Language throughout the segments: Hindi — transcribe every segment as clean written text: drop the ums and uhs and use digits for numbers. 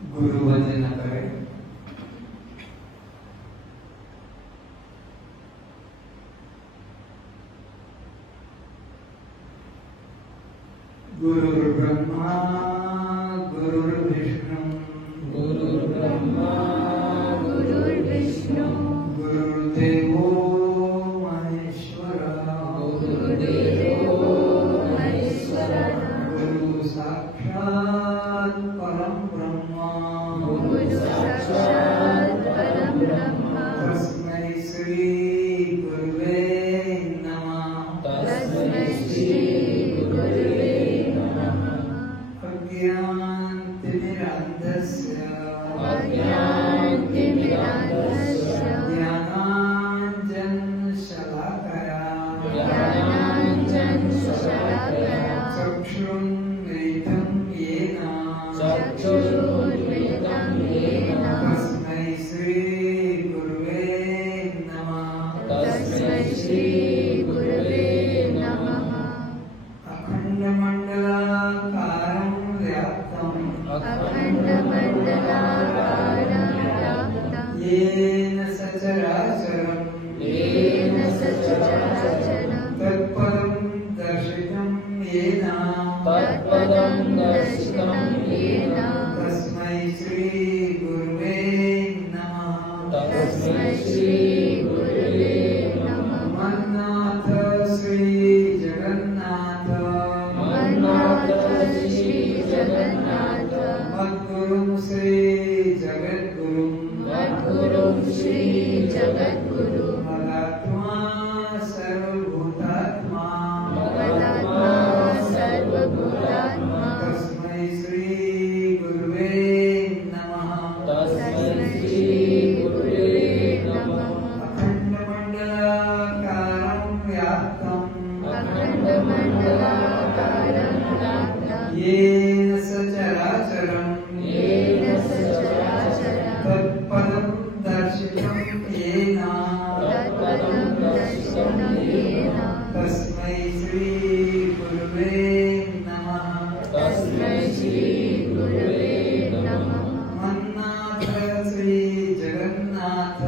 गुरु वंदना करें। गुरुर्ब्रह्मा गुरुर्विष्णु गुरुर्ब्रह्मा गुरुर्विष्णु गुरुर्देवो महेश्वरः गुरुदेवो महेश्वरः गुरु साक्षात् परम ब्रह्म गुरु साक्षात् परम ब्रह्म तस्मै श्री गुरुवे नमः। तस्मै श्री गुरुवे नमः। अज्ञानतिमिरान्धस्य अज्ञानतिमिरान्धस्य ज्ञानाञ्जनशलाकया ज्ञानाञ्जनशलाकया चक्षुरुन्मिलितं येन चक्षुरुन्मिलितं येन तस्मै श्री गुरुवे नमः। तस्मै श्री गुरुवे नमः। अखण्डमण्डलाकारं व्याप्तं अखण्डमण्डलाकारं व्याप्तं येन सचराचरं येन सचराचरं तत्पदं दर्शितं येन तत्पदं दर्शितं येन तस्मै श्री गुरुवे नमः। तस्मै श्री गुरुवे नमः। मन्नाथ श्री जगन्नाथ मन्नाथ श्री जगन्नाथ मद्गुरुं श्री जगद्गुरुं मद्गुरुं श्री जगद्गुरु मदात्मा सर्वभूतात्मा मदात्मा सर्वभूतात्मा तस्मै श्री गुरुवे नमः। तस्मै श्री गुरुवे नमः। अखण्डमण्डलाकारं व्याप्तं अखण्डमण्डलाकारं व्याप्तं येन सचराचरं येन सचराचरं तत्पदं दर्शितं येन तत्पदं दर्शितं येन तस्मै श्री गुरुवे नमः। तस्मै श्री गुरुवे नमः। मन्नाथ श्री जगन्नाथ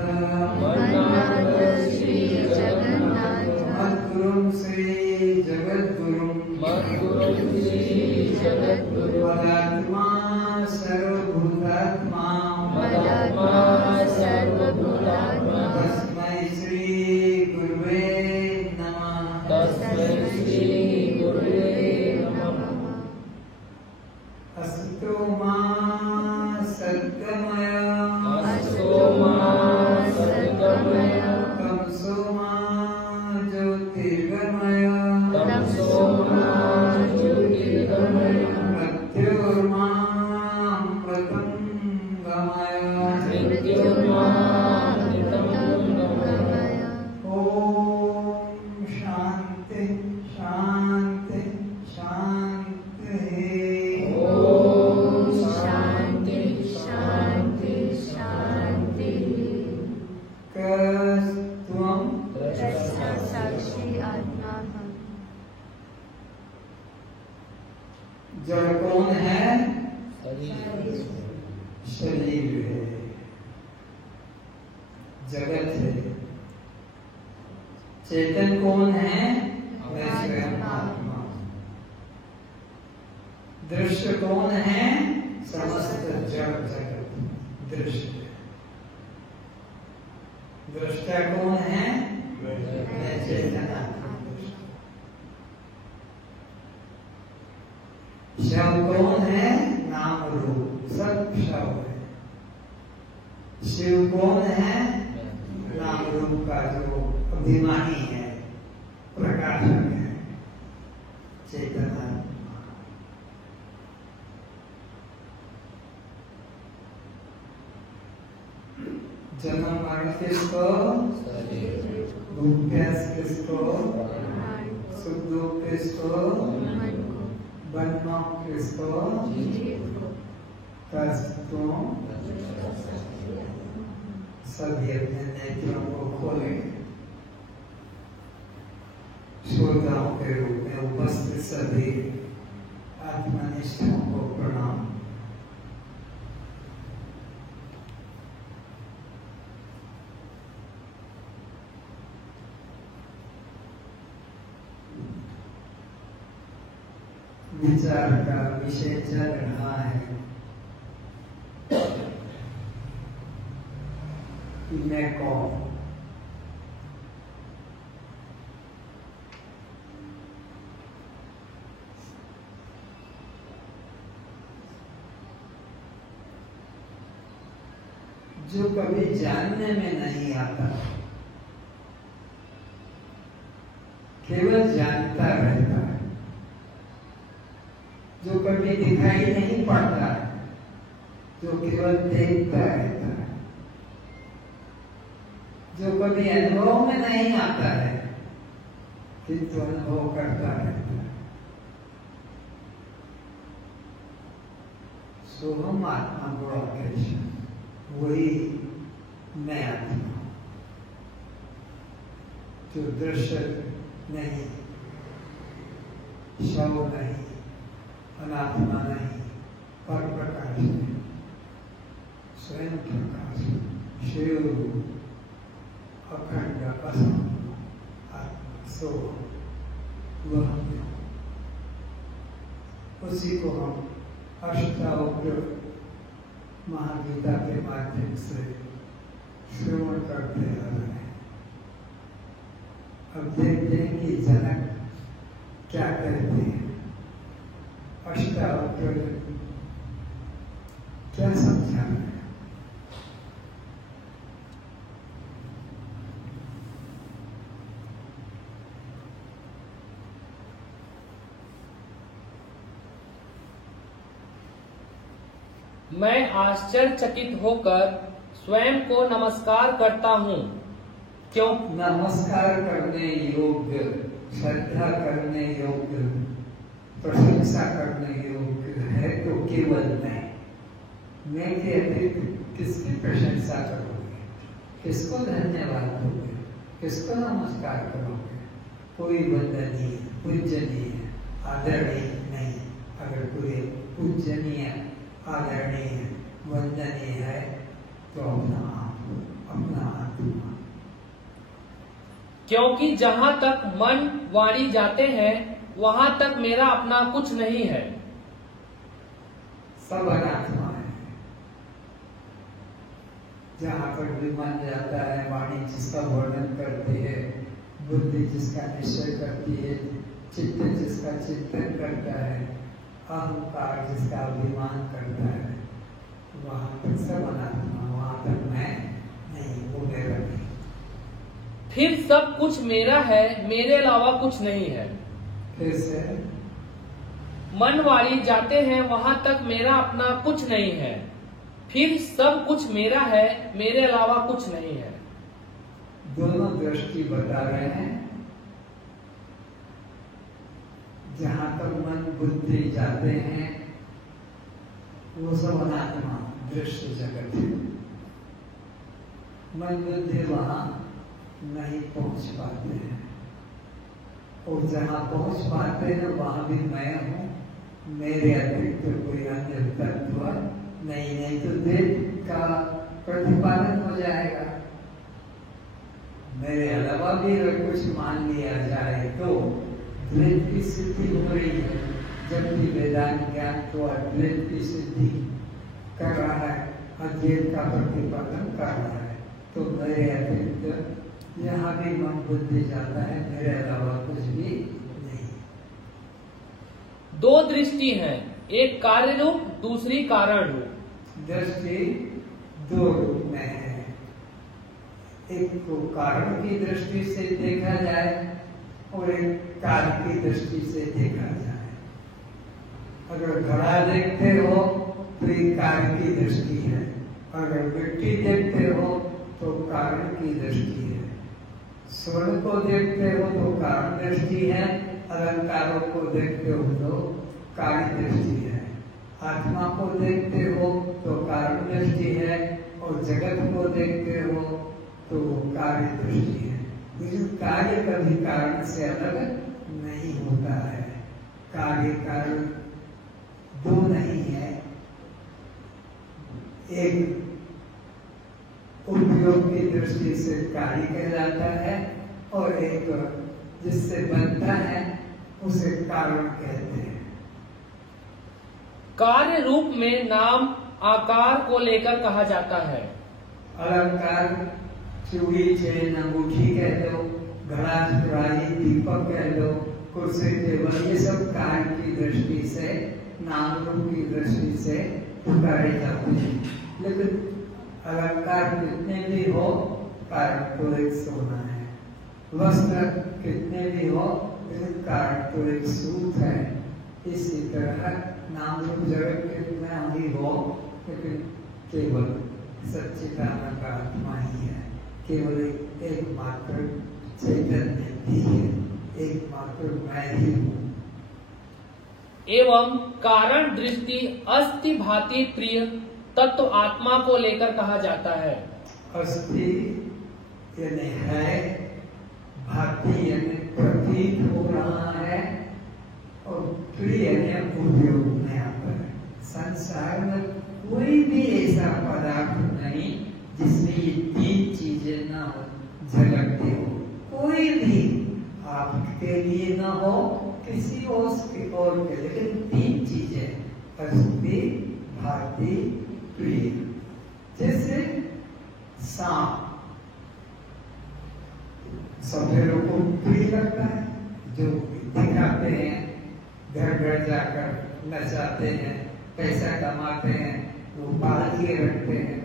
मन्नाथ श्री जगन्नाथ मद्गुरुं श्री जगद्गुरुं मद्गुरुं श्री जगद्गुरु मदात्मा सर्वभूतात्मा मदात्मा सर्वभूतात्मा तस्मै श्री गुरुवे नमः। तस्मै श्री गुरुवे नमः। असतो मा सद्गमय असतो मा सद्गमय तमसो मा ज्योतिर्गमय तमसो मा ज्योतिर्गमय मृत्युर्मामृतं गमय। मृत्युर्मामृतं गमय। ओम शांति शांति शांति। ओम शांति शांति शांति। कस्त्वं साक्षी आत्मा हम। जड़ कौन है? शरीर है, जगत है। चेतन कौन है? मैं स्वयं आत्मा। दृश्य कौन है? समस्त जड़ जगत दृश्य। दृष्टा कौन है? मैं चेतन आत्मा। शव कौन है? नाम रूप सब शव है। शिव कौन है? नाम रूप का जो अभिमानी है, प्रकाशक है, चेतन आत्मा। जन्म मरण किसको? भूख प्यास किसको? सुख दुख किसको? बंधन किसको? कष्टों। सभी अपने नेत्रों को खोलें। श्रोताओं के रूप में उपस्थित सभी आत्मनिष्ठों को प्रणाम। विचार का विषय चल रहा है कि मैं कौन। जो कभी जानने में नहीं आता, केवल जानता रहता है, जो कभी दिखाई नहीं पड़ता, जो केवल देखता रहता है, जो कभी अनुभव में नहीं आता है किंतु अनुभव करता रहता है, सोहम आत्मा गुणाकेश, वही मैं आत्मा, जो दृश्य नहीं, शव नहीं, अनात्मा नहीं, पर प्रकाश नहीं, स्वयं प्रकाश, शिव अखंड असम आत्मा, सो वह उसी को हम अष्टावक्र महागीता के माध्यम से श्रवण करते आ रहे हैं। अब देखते हैं कि जनक क्या कहते हैं, अष्टावक्र क्या समझा रहे हैं। मैं आश्चर्यचकित होकर स्वयं को नमस्कार करता हूँ, क्यों नमस्कार करने योग्य, श्रद्धा करने योग्य, प्रशंसा करने योग्य है तो केवल मैं के अतिरिक्त किसकी प्रशंसा करोगे, किसको धन्यवाद दोगे, किसको नमस्कार करोगे। कोई वंदनीय, पूजनीय, आदरणीय नहीं। अगर कोई पूजनीय, आदरणीय, वंदनीय है तो अपना आत्मा। क्योंकि जहाँ तक मन वाणी जाते हैं वहाँ तक मेरा अपना कुछ नहीं है। सब अनात्मा है। जहाँ पर भी मन जाता है, वाणी जिसका वर्णन करती है, बुद्धि जिसका निश्चय करती है, चित्त जिसका चिंतन करता है, अहंकार जिसका अभिमान करता है, वहां तक सब अनात्मा, वहां तक मैं नहीं, वो मेरा नहीं। फिर सब कुछ मेरा है, मेरे अलावा कुछ नहीं है। फिर से मन वाणी जाते हैं वहां तक मेरा अपना कुछ नहीं है। फिर सब कुछ मेरा है, मेरे अलावा कुछ नहीं है। दोनों दृष्टि बता रहे हैं। जहां तक मन बुद्धि जाते हैं वो सब अनात्मा, दृश्य जगत है। मन बुद्धि वहां नहीं पहुंच पाते हैं, और जहां पहुंच पाते हैं वहां भी मैं हूं, मेरे अतिरिक्त कोई अन्य तत्व नहीं तो द्वैत का प्रतिपादन हो जाएगा। मेरे अलावा भी अगर कुछ मान लिया जाए तो द्वैत की सिद्धि हो रही है, जबकि वेदांत ज्ञान तो अद्वैत की सिद्धि कर रहा है, अद्वैत का प्रतिपादन कर रहा है। तो मेरे अतिरिक्त यहाँ भी मन बुद्धि जाता है, मेरे अलावा कुछ भी नहीं। दो दृष्टि है, एक कार्य रूप, दूसरी कारण रूप। दृष्टि दो रूप में है। एक को कारण की दृष्टि से देखा जाए और एक कार्य की दृष्टि से देखा जाए। अगर घड़ा देखते हो तो ये कार्य की दृष्टि है, अगर मिट्टी देखते हो तो कारण की दृष्टि है, स्वर्ण को देखते हो तो कारण दृष्टि है, अलंकारों को देखते हो तो कार्य दृष्टि है, आत्मा को देखते हो तो कारण दृष्टि है, और जगत को देखते हो तो कार्य दृष्टि है। लेकिन कार्य कभी कारण से अलग नहीं होता है। कार्य कारण दो नहीं है, एक उपयोग की दृष्टि से कार्य कहलाता है और एक जिससे बनता है उसे कारण कहते हैं। कार्य रूप में नाम आकार को लेकर कहा जाता है। अलंकार चूड़ी चेन अंगूठी कह दो, घड़ा चुराई दीपक कह दो, कुर्सी टेबल, ये सब कार्य की दृष्टि से, नाम रूप की दृष्टि से पुकारे जाते हैं। लेकिन अलंकार कितने भी हो, कारण तो एक सोना है। वस्त्र कितने भी हो, कारण तो एक सूत है। इसी तरह नाम रूप जगत कितना भी हो, लेकिन केवल सच्चिदानंद आत्मा ही है, केवल एकमात्र चैतन्य ही है, एकमात्र मैं ही हूँ। एवं कारण दृष्टि अस्ति भाति प्रिय तत्व आत्मा को लेकर कहा जाता है। अस्ति यानी है, भाति यानी प्रतीत हो रहा है, और प्रिय यानी उपयोग में आता है। संसार में कोई भी ऐसा पदार्थ नहीं जिसमें ये तीन चीजें ना हो, झलकती हो। कोई भी आपके लिए ना हो, किसी और के, लेकिन तीन चीजें अस्ति भाति प्रिय। जैसे सांप सभ्यों को प्रिय लगता है, जो दिखाते हैं, घर घर जाकर नचाते हैं, पैसा कमाते हैं, वो पाल के रखते हैं।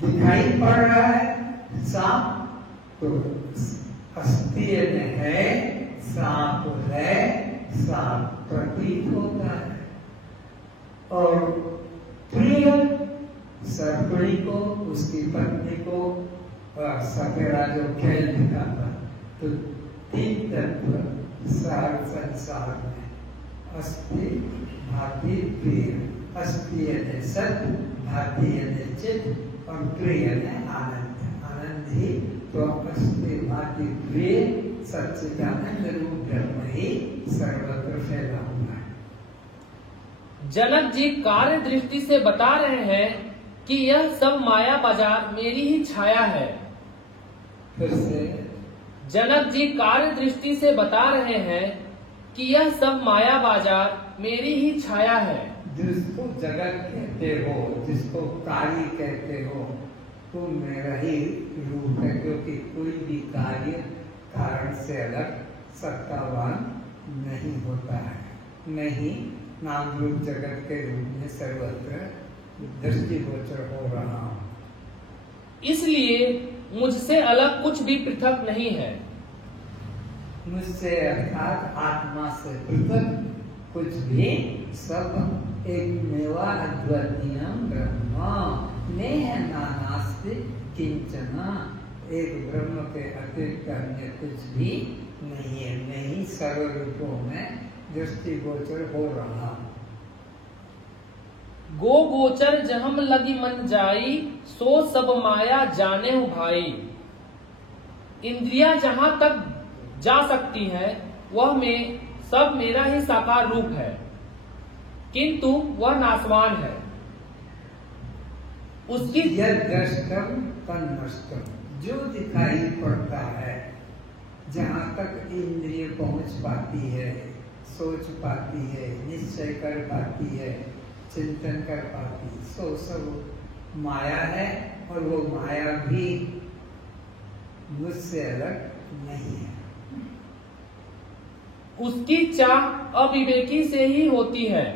दिखाई पड़ रहा है सांप, तो अस्ति है, सांप है, सांप प्रतीत होता है। और प्रिय सर्पणी को, उसकी पत्नी को सपेरा जो खेल दिखाता, तो तीन तत्व सार संसार में अस्ति भाति प्रिय। अस्ति यानी सत्य, भाति यानी चित्त, और प्रिय यानी आनंद। आनंद ही तो अस्ति भाति प्रिय सच्चिदानंद रूप ब्रह्म ही सर्वत्र फैला हुआ है। जनक जी कार्य दृष्टि से बता रहे हैं कि यह सब माया बाजार मेरी ही छाया है। फिर से जनक जी कार्य दृष्टि से बता रहे हैं कि यह सब माया बाजार मेरी ही छाया है। जिसको जगत कहते हो, जिसको कार्य कहते हो, तो मेरा ही रूप है, क्योंकि कोई भी कार्य कारण से अलग सत्तावान नहीं होता है। नहीं नाम रूप जगत के रूप में सर्वत्र दृष्टिगोचर हो रहा हूँ। इसलिए मुझसे अलग कुछ भी पृथक नहीं है। मुझसे अर्थात आत्मा से पृथक कुछ भी, सब एक मेवा अद्वितीयम ब्रह्म नेह नानास्ति किंचन। एक ब्रह्म के अतिरिक्त अन्य कुछ भी नहीं है। नहीं सर्व रूपों में दृष्टिगोचर हो रहा। गो गोचर जहम लगी मन जाई, सो सब माया जाने हो भाई। इंद्रियां जहां तक जा सकती हैं, वह में सब मेरा ही साकार रूप है, किंतु वह नाशवान है। उसकी दृष्टम तन्नष्टम, जो दिखाई पड़ता है, जहाँ तक इंद्रिय पहुँच पाती है, सोच पाती है, निश्चय कर पाती है, चिंतन कर पाती, सो सब माया है। और वो माया भी मुझसे अलग नहीं है। उसकी चाह अविवेकी से ही होती है।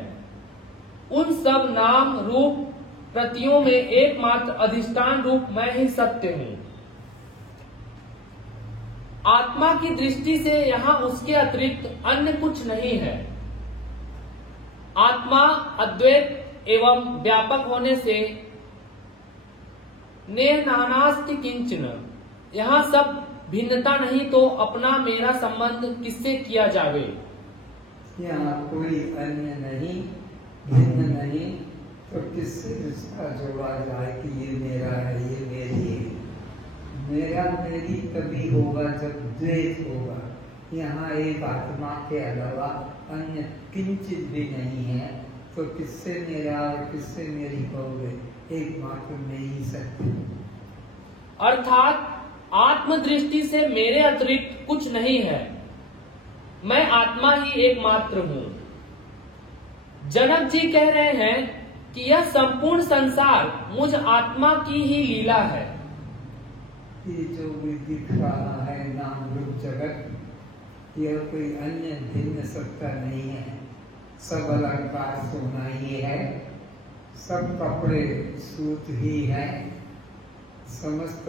उन सब नाम रूप प्रतियों में एकमात्र अधिष्ठान रूप मैं ही सत्य हूँ। आत्मा की दृष्टि से यहाँ उसके अतिरिक्त अन्य कुछ नहीं है। आत्मा अद्वैत एवं व्यापक होने से नेह नानास्ति किंचन, यहाँ सब भिन्नता नहीं, तो अपना मेरा संबंध किससे किया जावे। यहाँ कोई अन्य नहीं, भिन्न नहीं, तो किससे रिश्ता जोड़ा जाए कि ये मेरा है, ये मेरी है। मेरा मेरी तभी होगा जब द्वैत होगा। यहाँ एक आत्मा के अलावा अन्य किंचित भी नहीं है, तो किससे मेरा और किससे मेरी होगे। एकमात्र मैं ही सत्य हूँ। अर्थात आत्म दृष्टि से मेरे अतिरिक्त कुछ नहीं है। मैं आत्मा ही एकमात्र हूँ। जनक जी कह रहे हैं कि यह संपूर्ण संसार मुझ आत्मा की ही लीला है। ये जो भी दिख रहा है नाम रूप जगत, यह कोई अन्य भिन्न सत्ता नहीं है। सब अलंकार सोना ही है, सब कपड़े सूत ही है, समस्त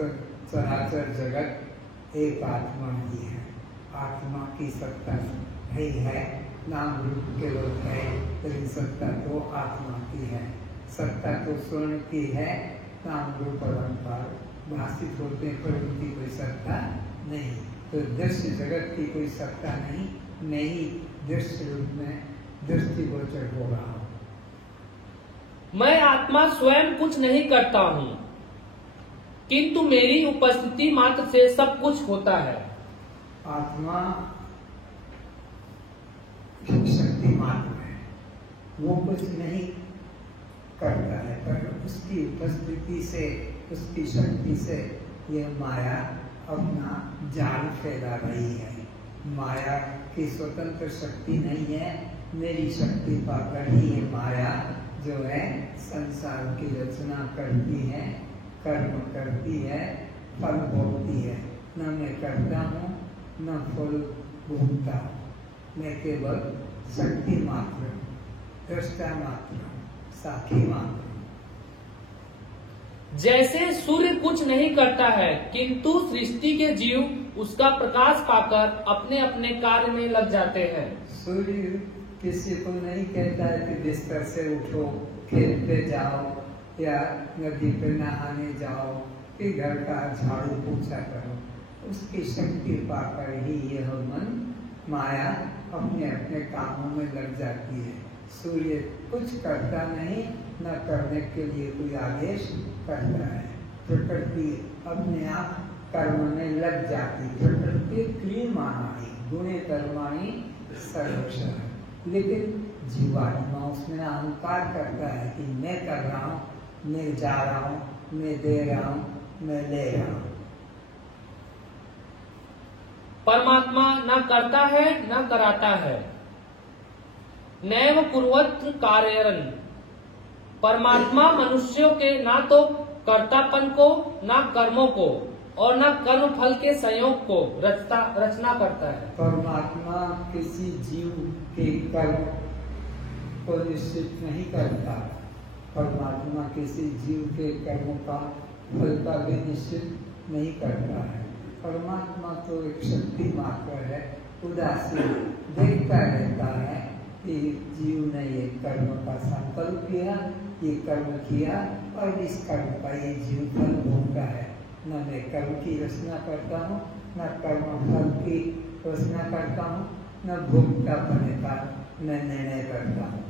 चराचर जगत एक आत्मा ही है। आत्मा की सत्ता ही है, नाम रूप केवल है, लेकिन सत्ता तो आत्मा की है। सत्ता तो स्वर्ण की है, नाम रूप अलंकार भाषित होते हैं, पर उनकी कोई सत्ता नहीं। तो दृश्य जगत की कोई सत्ता नहीं, मैं ही दृश्य रूप में दृष्टिगोचर हो रहा हूँ। मैं आत्मा स्वयं कुछ नहीं करता हूँ, किंतु मेरी उपस्थिति मात्र से सब कुछ होता है। आत्मा शक्ति मात्र है, वो कुछ नहीं करता है, पर उसकी उपस्थिति से, उसकी शक्ति से यह माया अपना जाल फैला रही है। माया की स्वतंत्र शक्ति नहीं है, मेरी शक्ति पाकर ही ये माया जो है संसार की रचना करती है, कर्म करती है, फल भोगती है। न मैं करता हूँ, न फल भोगता हूँ, मैं केवल शक्ति मात्र, दृष्टा मात्र, साक्षी मात्र। जैसे सूर्य कुछ नहीं करता है, किंतु सृष्टि के जीव उसका प्रकाश पाकर अपने अपने कार्य में लग जाते हैं। सूर्य किसी को नहीं कहता है कि बिस्तर से उठो, खेत पे जाओ या नदी पे नहाने जाओ, कि घर का झाड़ू पोछा करो। उसकी शक्ति पाकर ही यह मन माया अपने अपने कामों में लग जाती है। सूर्य कुछ करता नहीं, न करने के लिए कोई आदेश करता है। प्रकृति अपने आप कर्म में लग जाती। प्रकृति क्रियमाणानि गुणे कर्माणि सर्वशः। लेकिन जीवात्मा उसमें अहंकार करता है कि मैं कर रहा हूँ, मैं जा रहा हूँ, मैं दे रहा हूँ, मैं ले रहा हूँ। परमात्मा न करता है न कराता है, नैव कुर्वत् कार्यरन्। परमात्मा मनुष्यों के ना तो कर्तापन को, ना कर्मों को और न कर्म फल के संयोग को रचना करता है। परमात्मा किसी जीव के कर्म को निश्चित नहीं करता। परमात्मा किसी जीव के कर्मों का फल का भी निश्चित नहीं करता है। परमात्मा तो एक शक्ति मात्र है, उदासीन देखता रहता है कि जीव ने ये कर्म का संकल्प किया, ये कर्म किया और इस कर्म का ये जीव फल भोगता है। न मैं कर्म की रचना करता हूँ, न कर्म फल की रचना करता हूँ, न भोक्तापन का मैं निर्णय करता हूँ।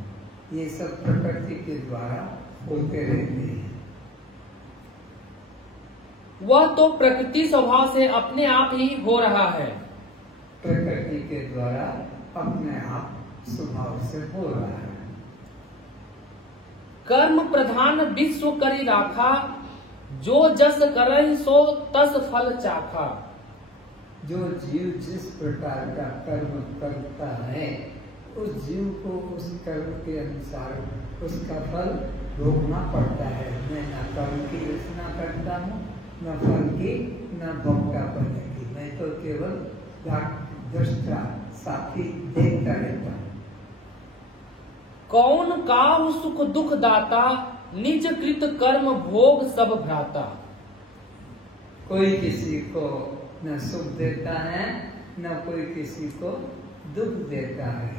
ये सब प्रकृति के द्वारा होते रहते हैं। वह तो प्रकृति स्वभाव से अपने आप ही हो रहा है। प्रकृति के द्वारा अपने आप स्वभाव से हो रहा है। कर्म प्रधान विश्व करी राखा, जो जस करहि सो तस फल चाखा। जो जीव जिस प्रकार का कर्म करता है, उस जीव को उस कर्म के अनुसार उसका फल भोगना पड़ता है। मैं न कर्म की रचना करता हूँ, न फल की, न भोक्तापन की। मैं तो केवल दृष्टा साथी देखता रहता हूँ। कौन काहु सुख दुख दाता, निज कृत कर्म भोग सब भ्राता। कोई किसी को न सुख देता है, न कोई किसी को दुख देता है।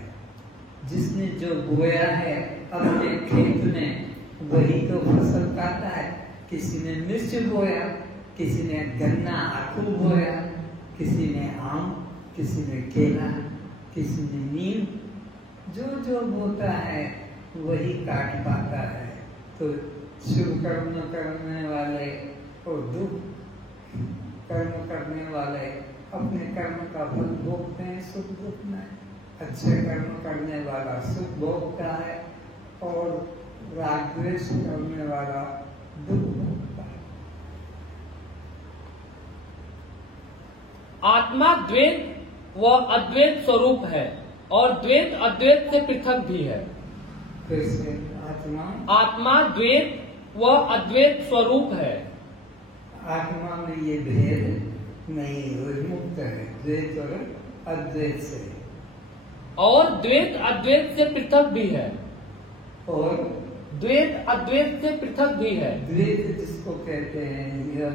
जिसने जो बोया है अपने खेत में, वही तो फसल खाता है। किसी ने मिर्च बोया, किसी ने गन्ना आखू बोया, किसी ने आम, किसी ने केला, किसी ने नीम। जो जो बोता है वही काट पाता है। तो शुभ कर्म करने वाले और दुख कर्म करने वाले अपने कर्म का फल भोगते हैं सुख दुख में। अच्छे कर्म करने वाला सुख भोगता है और राग द्वेष करने वाला दुख भोगता है। आत्मा द्वैत वह अद्वैत स्वरूप है और द्वैत अद्वैत से पृथक भी है। कैसे आत्मा आत्मा द्वैत व अद्वैत स्वरूप है। आत्मा में ये भेद नहीं, वो मुक्त है द्वैत और अद्वैत से। और द्वैत अद्वैत से पृथक भी है। और द्वैत अद्वैत से पृथक भी है। द्वैत जिसको कहते हैं यह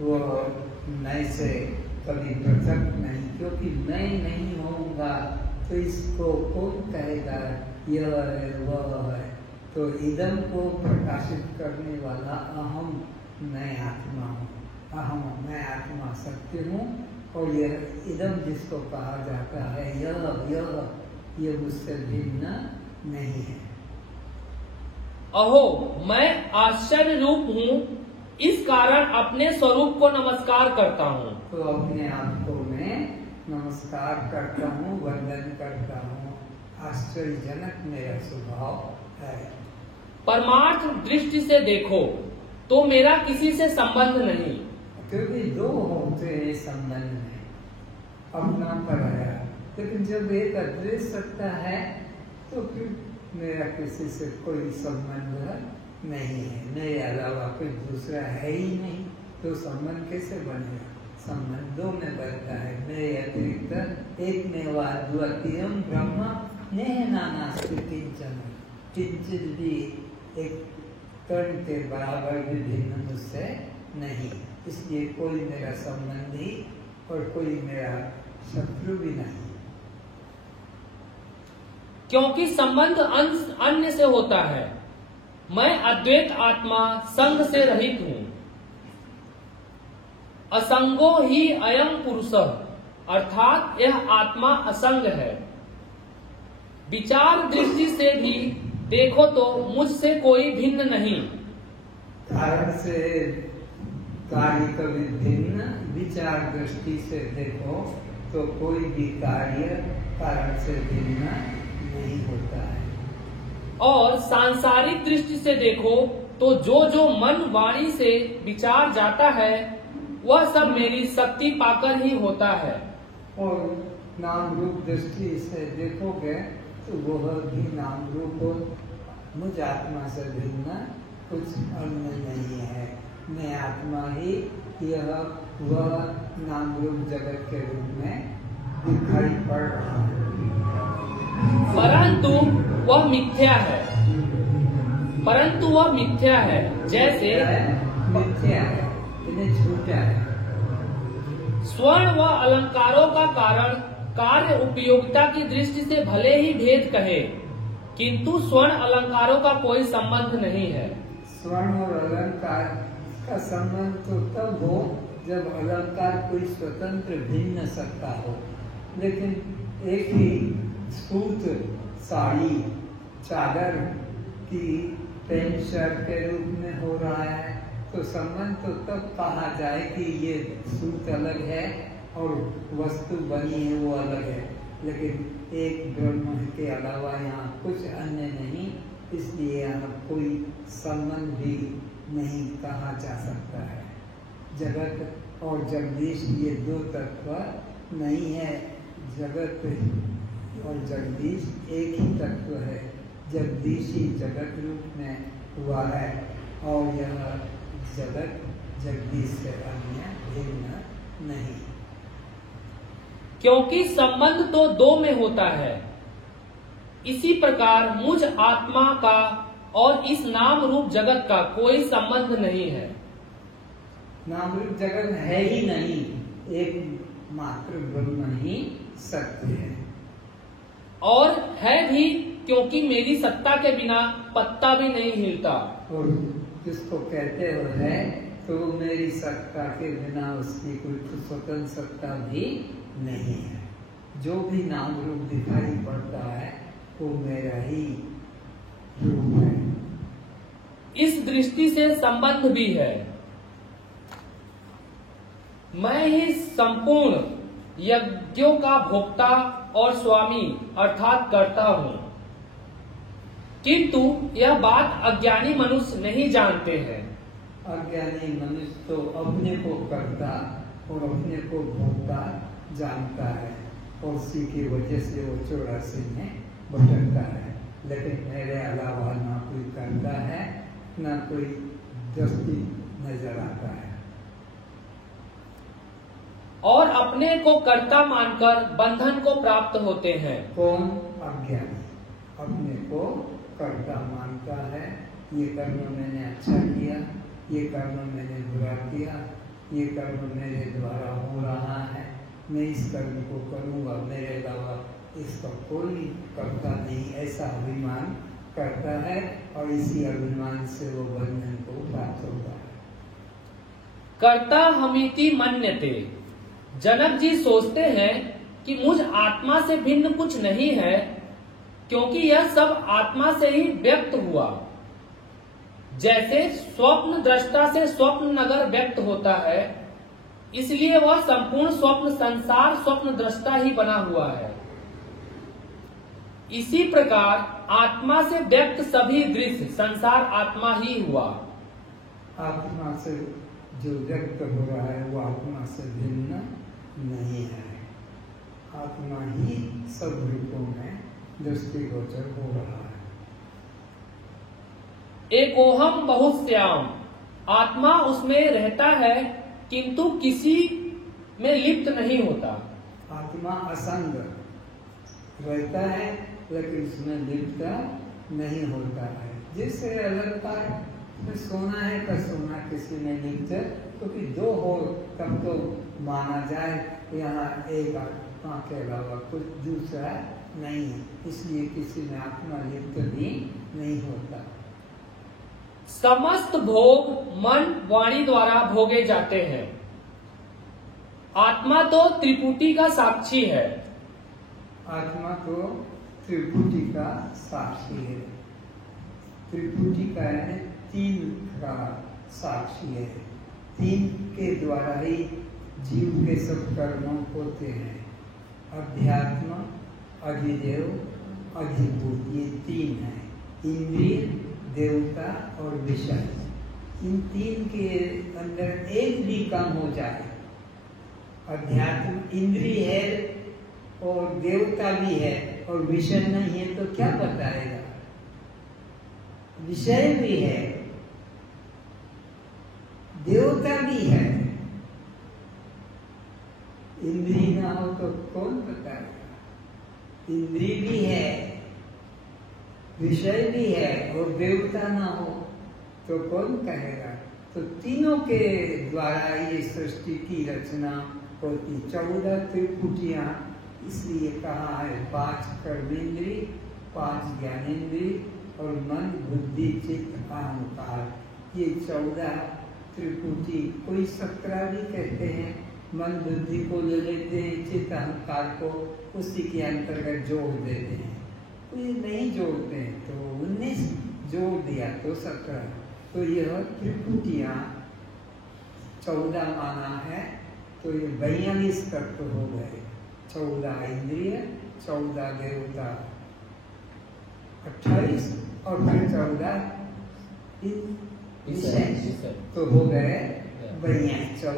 वो नए से कभी पृथक नहीं, क्योंकि मैं नहीं होऊंगा तो इसको कौन कहेगा यह है वह है। तो इदम को प्रकाशित करने वाला अहम मैं आत्मा हूँ, अहम मैं आत्मा सत्य हूँ। और यह इदम जिसको कहा जाता है यह मुझसे भिन्न नहीं है। अहो मैं आश्चर्य रूप हूँ, इस कारण अपने स्वरूप को नमस्कार करता हूँ। तो अपने आप को मैं नमस्कार करता हूँ, वंदन करता हूँ। आश्चर्यजनक मेरा स्वभाव है। परमार्थ दृष्टि से देखो तो मेरा किसी से संबंध नहीं। क्योंकि दो होते हैं संबंध में, अपना पराया। लेकिन जब एक अद्वैत सत्ता है तो फिर मेरा किसी से कोई संबंध नहीं है, मेरे अलावा कोई दूसरा है ही नहीं। तो संबंध कैसे बनेगा? संबंध दो में बनता है। मेरे अतिरिक्त एक में द्वितीयम ब्रह्म नेह नानास्ति किंचन, किंचित भी एक कण के बराबर भी भिन्न मुझसे नहीं। इसलिए कोई मेरा संबंधी और कोई मेरा शत्रु भी नहीं। क्योंकि संबंध अन्य से होता है। मैं अद्वैत आत्मा संग से रहित हूँ। असंगो ही अयं पुरुषः, अर्थात यह आत्मा असंग है। विचार दृष्टि से भी देखो तो मुझसे कोई भिन्न नहीं। कारण से कार्य कभी भिन्न, विचार दृष्टि से देखो तो कोई भी कार्य कारण से भिन्न नहीं होता है। और सांसारिक दृष्टि से देखो तो जो जो मन वाणी से विचार जाता है वह सब मेरी शक्ति पाकर ही होता है। और नाम रूप दृष्टि से देखोगे तो वह भी नाम रूप मुझ आत्मा से भिन्न कुछ अन्य नहीं है। मैं आत्मा ही यह वह नाम रूप जगत के रूप में दिखाई पड़ रहा है। परंतु वह मिथ्या है। परंतु वह मिथ्या है, जैसे मिथ्या है, इन्हें झूठा है। स्वर्ण व अलंकारों का कारण कार्य उपयोगिता की दृष्टि से भले ही भेद कहे, किंतु स्वर्ण अलंकारों का कोई संबंध नहीं है। स्वर्ण और अलंकार का संबंध तो तब हो जब अलंकार कोई स्वतंत्र भिन्न सत्ता हो। लेकिन एक ही सूत, साड़ी, चादर की पैंट शर्ट के रूप में हो रहा है तो संबंध तो तब कहा जाए कि ये सूत अलग है और वस्तु बनी है वो अलग है। लेकिन एक ब्रह्म के अलावा यहाँ कुछ अन्य नहीं, इसलिए यहाँ कोई संबंध भी नहीं कहा जा सकता है। जगत और जगदीश ये दो तत्व नहीं है। जगत और जगदीश एक ही तत्व है। जगदीश ही जगत रूप में हुआ है और यह जगत जगदीश से अन्य भिन्न नहीं। क्योंकि संबंध तो दो में होता है, इसी प्रकार मुझ आत्मा का और इस नाम रूप जगत का कोई संबंध नहीं है। नाम रूप जगत है ही नहीं, एक मात्र ब्रह्म ही सत्य है। और है भी क्योंकि मेरी सत्ता के बिना पत्ता भी नहीं हिलता। और जिसको कहते हो है तो मेरी सत्ता के बिना उसकी कोई स्वतंत्र सत्ता भी नहीं है। जो भी नाम रूप दिखाई पड़ता है वो मेरा ही रूप है। इस दृष्टि से संबंध भी है। मैं ही संपूर्ण यज्ञों का भोक्ता और स्वामी अर्थात कर्ता हूँ, किंतु यह बात अज्ञानी मनुष्य नहीं जानते हैं। अज्ञानी मनुष्य तो अपने को कर्ता और अपने को भोक्ता जानता है और उसी की वजह से वो 84 में भटकता है। लेकिन मेरे अलावा ना कोई करता है, ना कोई दृष्टि नजर आता है। और अपने को कर्ता मानकर बंधन को प्राप्त होते हैं। कौन? अज्ञानी अपने को कर्ता मानता है। ये कर्म मैंने अच्छा किया, ये कर्म मैंने बुरा किया, ये कर्म मेरे द्वारा हो रहा है, मैं इस कर्म को करूँगा, मेरे अलावा इसका कोई कर्ता नहीं, ऐसा अभिमान करता है और इसी अभिमान से वो बंधन को प्राप्त होता है। कर्ता हमिति मन्यते। जनक जी सोचते हैं कि मुझ आत्मा से भिन्न कुछ नहीं है, क्योंकि यह सब आत्मा से ही व्यक्त हुआ। जैसे स्वप्न दृष्टा से स्वप्न नगर व्यक्त होता है, इसलिए वह संपूर्ण स्वप्न संसार स्वप्न दृष्टा ही बना हुआ है। इसी प्रकार आत्मा से व्यक्त सभी दृश्य संसार आत्मा ही हुआ। आत्मा से जो व्यक्त हो रहा है वो आत्मा से भिन्न नहीं है। आत्मा ही सब रूपों में दृष्टिगोचर हो रहा है। एकोहम बहुश्याम। आत्मा उसमें रहता है किंतु किसी में लिप्त नहीं होता। आत्मा असंग रहता है लेकिन उसमें लिप्त नहीं होता है। जिससे अलगता है, सोना है तो सोना किसी में लिप्त, क्योंकि दो हो तब तो माना जाए, यहाँ एक आत्मा के अलावा कुछ दूसरा नहीं है, इसलिए किसी में आत्मा लिप्त भी नहीं होता। समस्त भोग मन वाणी द्वारा भोगे जाते हैं। आत्मा तो त्रिपुटी का साक्षी है। आत्मा तो त्रिपुटी का साक्षी है। त्रिपुटी का है तीन का साक्षी है। तीन के द्वारा ही जीव के सब कर्म होते हैं। अध्यात्म, अधिदेव, अधिभूत, ये तीन है। इंद्रिय, देवता और विषय। इन तीन के अंदर एक भी कम हो जाए, अध्यात्म इंद्रिय है और देवता भी है और विषय नहीं है तो क्या बताएगा? विषय भी है, देवता भी है, इंद्रिय ना हो तो कौन बताएगा? इंद्रिय भी है, विषय भी है और देवता ना हो तो कौन कहेगा? तो तीनों के द्वारा ये सृष्टि की रचना होती। 14 त्रिपुटियां, इसलिए कहा है 5 कर्मेंद्रिय, 5 ज्ञानेंद्रिय और मन, बुद्धि, चित्त, अहंकार। ये 14 त्रिपुटी, कोई 17 भी कहते हैं। मन बुद्धि को ले लेते हैं, चित्त अहंकार को उसी के अंतर्गत जोड़ देते हैं। कोई नहीं जोड़ते हैं तो 19 जोड़ दिया तो 17। तो यह त्रिपुटियां 14 माना है तो ये 42 तत्व हो गए। 14 इंद्रिय, 14 देवता, 28 और फिर 14 विषय, तो हो गए 42।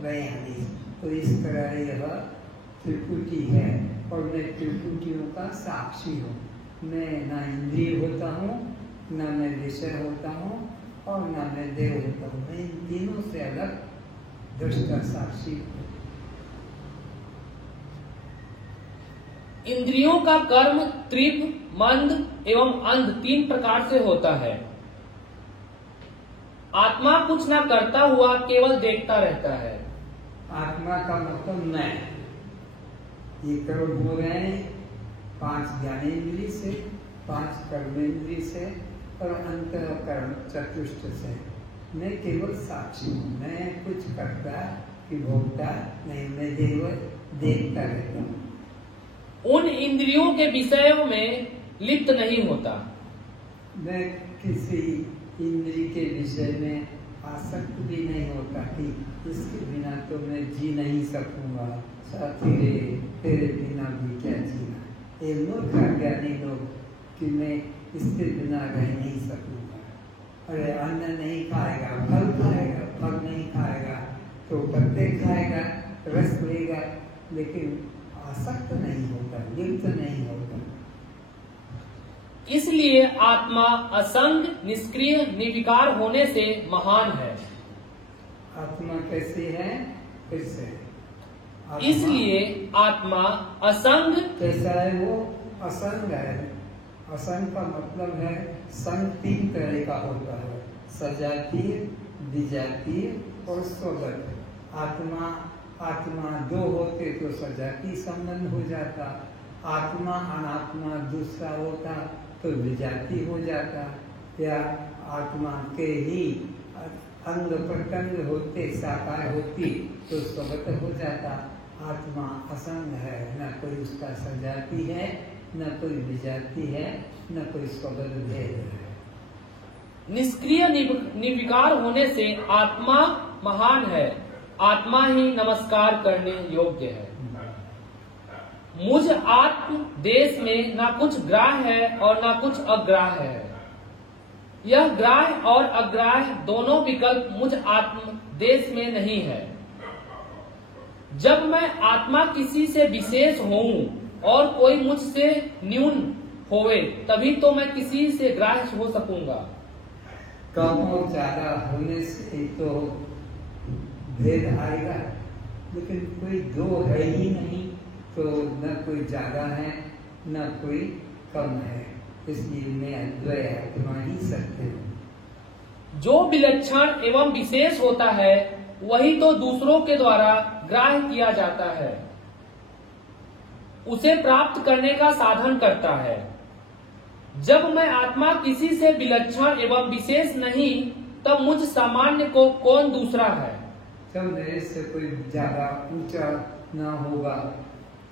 42। तो इस तरह यह त्रिपुटी है और मैं त्रिपुटियों का साक्षी हूँ। मैं ना इंद्रिय होता हूँ, ना मैं विषय होता हूँ और ना मैं देव होता हूँ। मैं इन तीनों से अलग दृष्टा साक्षी हूँ। इंद्रियों का कर्म त्रिप, मंद एवं अंध 3 प्रकार से होता है। आत्मा कुछ ना करता हुआ केवल देखता रहता है। आत्मा का मतलब मैं। ये कर्म हो रहे हैं 5 ज्ञानेंद्रिय से, 5 कर्मेंद्रिय से और अंतःकरण चतुष्ट से। मैं केवल साक्षी हूँ। मैं कुछ करता कि भोगता नहीं, मैं देखता रहता हूँ। उन इंद्रियों के विषयों में लिप्त नहीं होता। मैं किसी इंद्रिय के विषय में आसक्त भी नहीं होता कि इसके बिना तो मैं जी नहीं सकूंगा, साथी रे तेरे बिना भी क्या जीना। ये मूर्ख अज्ञानी लोग कि मैं इसके बिना रह नहीं सकूंगा। अरे अन्न नहीं खाएगा, फल खाएगा, फल नहीं खाएगा तो पत्ते खाएगा, रस लेगा, लेकिन आसक्त नहीं होगा, लिप्त नहीं होगा। इसलिए आत्मा असंग, निष्क्रिय, निर्विकार होने से महान है। आत्मा कैसी है? कैसे? इसलिए आत्मा असंग, कैसा है वो? असंग है। असंग का मतलब है, संग 3 तरह का होता है, सजातीय, विजातीय और स्वगत। आत्मा 2 होते तो सजातीय संबंध हो जाता, आत्मा अनात्मा दूसरा होता तो विजातीय हो जाता, या आत्मा के ही अंग प्रत्यंग होते, साकार होती तो स्वगत हो जाता। आत्मा असंग है, न कोई उसका सजाती है, न कोई विजाती है, न कोई स्वगत भेद है। निष्क्रिय, निर्विकार होने से आत्मा महान है। आत्मा ही नमस्कार करने योग्य है। मुझ आत्म देश में न कुछ ग्राह्य है और न कुछ अग्राह्य है। यह ग्राह्य और अग्राह्य दोनों विकल्प मुझ आत्म देश में नहीं है। जब मैं आत्मा किसी से विशेष होऊं और कोई मुझसे न्यून होवे, तभी तो मैं किसी से ग्राह्य हो सकूंगा। कम और ज्यादा होने से तो भेद आएगा, लेकिन कोई 2 है ही नहीं, तो न कोई ज्यादा है न कोई कम है, इसलिए मैं द्वय आत्मा ही सत्य हूँ। जो विलक्षण एवं विशेष होता है वही तो दूसरों के द्वारा ग्राह्य किया जाता है, उसे प्राप्त करने का साधन करता है। जब मैं आत्मा किसी से विलक्षण एवं विशेष नहीं, तब मुझ सामान्य को कौन दूसरा है? जब मेरे से कोई ज्यादा ऊंचा ना होगा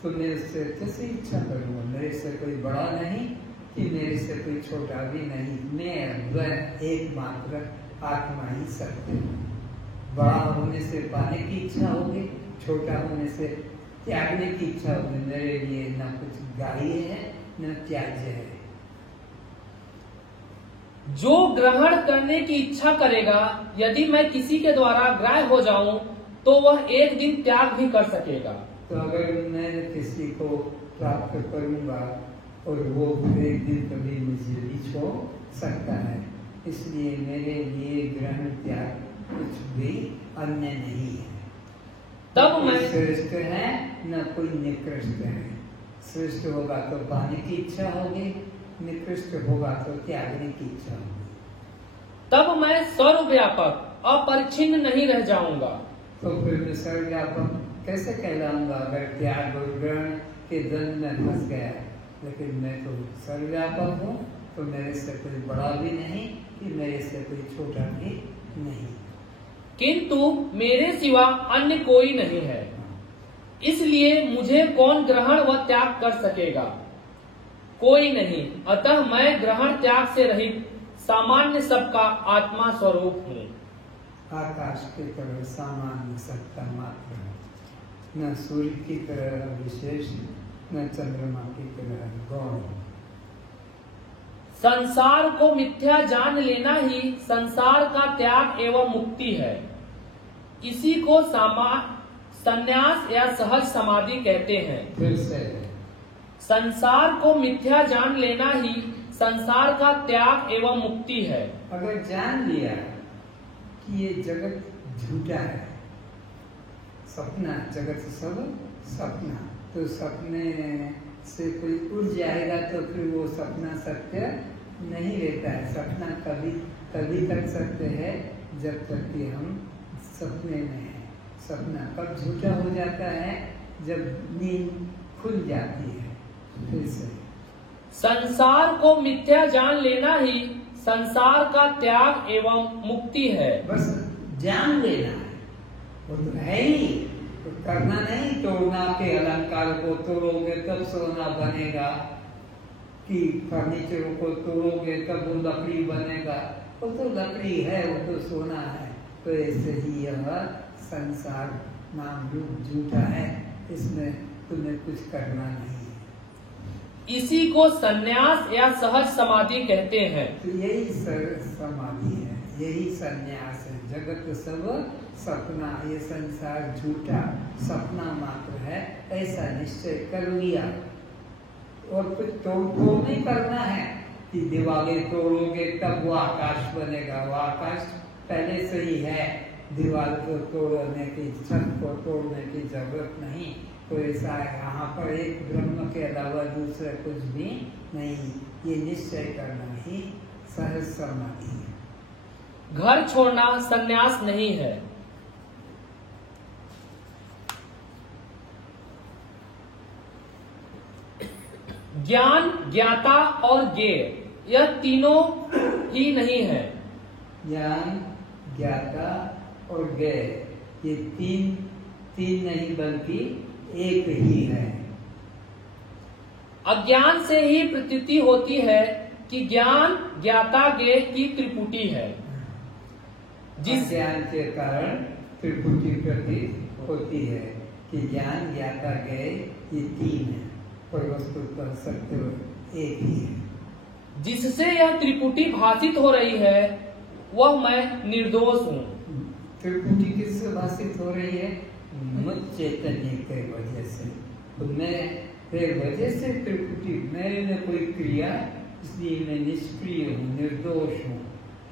तो मैं उससे कैसे इच्छा करूंगा? मेरे से कोई बड़ा नहीं कि मेरे से कोई छोटा भी नहीं, मैं एकमात्र आत्मा ही सत्य हूँ। बड़ा होने से पाने की इच्छा होगी, छोटा होने से त्यागने की इच्छा होगी। मेरे लिए न कुछ ग्राह्य है न त्याज्य है। जो ग्रहण करने की इच्छा करेगा, यदि मैं किसी के द्वारा ग्राह्य हो जाऊं तो वह एक दिन त्याग भी कर सकेगा। तो अगर मैं किसी को प्राप्त करूंगा और वो एक दिन कभी मुझे भी छोड़ सकता है, इसलिए मेरे लिए ग्रहण त्याग कुछ भी अन्य नहीं है। तब मैं श्रेष्ठ है न कोई निकृष्ट है। श्रेष्ठ होगा तो पाने की इच्छा होगी, निकृष्ट होगा तो त्यागने की इच्छा होगी। तब मैं सर्वव्यापक अपरिच्छिन्न नहीं रह जाऊंगा। तो फिर मैं सर्वव्यापक कैसे कहलाऊंगा अगर त्याग और ग्रहण के द्वंद में फंस गया? लेकिन मैं तो सर्वव्यापक हूँ, तो मेरे से कोई बड़ा भी नहीं कि मेरे से कोई छोटा भी नहीं। किंतु मेरे सिवा अन्य कोई नहीं है, इसलिए मुझे कौन ग्रहण व त्याग कर सकेगा? कोई नहीं। अतः मैं ग्रहण त्याग से रहित सामान्य सबका आत्मा स्वरूप हूँ। आकाश की तरह सामान्य सत्ता मात्र है, न सूर्य की तरह विशेष, न चंद्रमा की तरह गौण। संसार को मिथ्या जान लेना ही संसार का त्याग एवं मुक्ति है। इसी को संन्यास या सहज समाधि कहते हैं। फिर से संसार को मिथ्या जान लेना ही संसार का त्याग एवं मुक्ति है। अगर जान लिया कि ये जगत झूठा है, सपना, जगत सब सपना, तो सपने से कोई उड़ जाएगा तो फिर वो सपना सत्य नहीं रहता है। सपना कभी तक सत्य है जब तक कि हम सपने में हैं। सपना कब झूठा हो जाता है? जब नींद खुल जाती है। फिर से संसार को मिथ्या जान लेना ही संसार का त्याग एवं मुक्ति है। बस जान लेना है, वो तो है ही, तो करना नहीं। तोड़ना के अलंकार को तोड़ोगे तब सोना बनेगा, कि फर्नीचर को तोड़ोगे तब वो लकड़ी बनेगा। वो तो लकड़ी है, वो तो सोना है। तो ऐसे ही यह संसार नाम रूप झूठा है, इसमें तुम्हें कुछ करना नहीं है। इसी को संन्यास या सहज समाधि कहते हैं। तो यही समाधि है। यही संन्यास है। जगत सब सपना, ये संसार झूठा सपना मात्र है, ऐसा निश्चय कर लिया। और कुछ तोड़ नहीं करना है कि दीवारें तोड़ोगे तब वो आकाश बनेगा। वो आकाश पहले से ही है, दीवार को तोड़ने की, छत को तोड़ने की जरूरत नहीं। तो ऐसा यहाँ पर एक ब्रह्म के अलावा दूसरा कुछ भी नहीं, ये निश्चय करना ही सहज समाधि है। घर छोड़ना संन्यास नहीं है। ज्ञान, ज्ञाता और ज्ञेय यह तीनों ही नहीं है। ज्ञान, ज्ञाता और ज्ञेय ये तीन नहीं बल्कि एक ही है। अज्ञान से ही प्रतीति होती है कि ज्ञान, ज्ञाता, ज्ञेय की त्रिपुटी है। जिस ज्ञान के कारण त्रिपुटी प्रतीत होती है कि ज्ञान, ज्ञाता, ज्ञेय ये तीन है, पर वस्तुतः सत्य एक ही है। जिससे यह त्रिपुटी भाषित हो रही है वह मैं निर्दोष हूँ। त्रिपुटी किससे भाषित हो रही है? मुझ चैतन्य के वजह से। तो मैं वजह से त्रिपुटी, मैंने कोई क्रिया, इसलिए मैं निष्क्रिय हूँ, निर्दोष हूँ।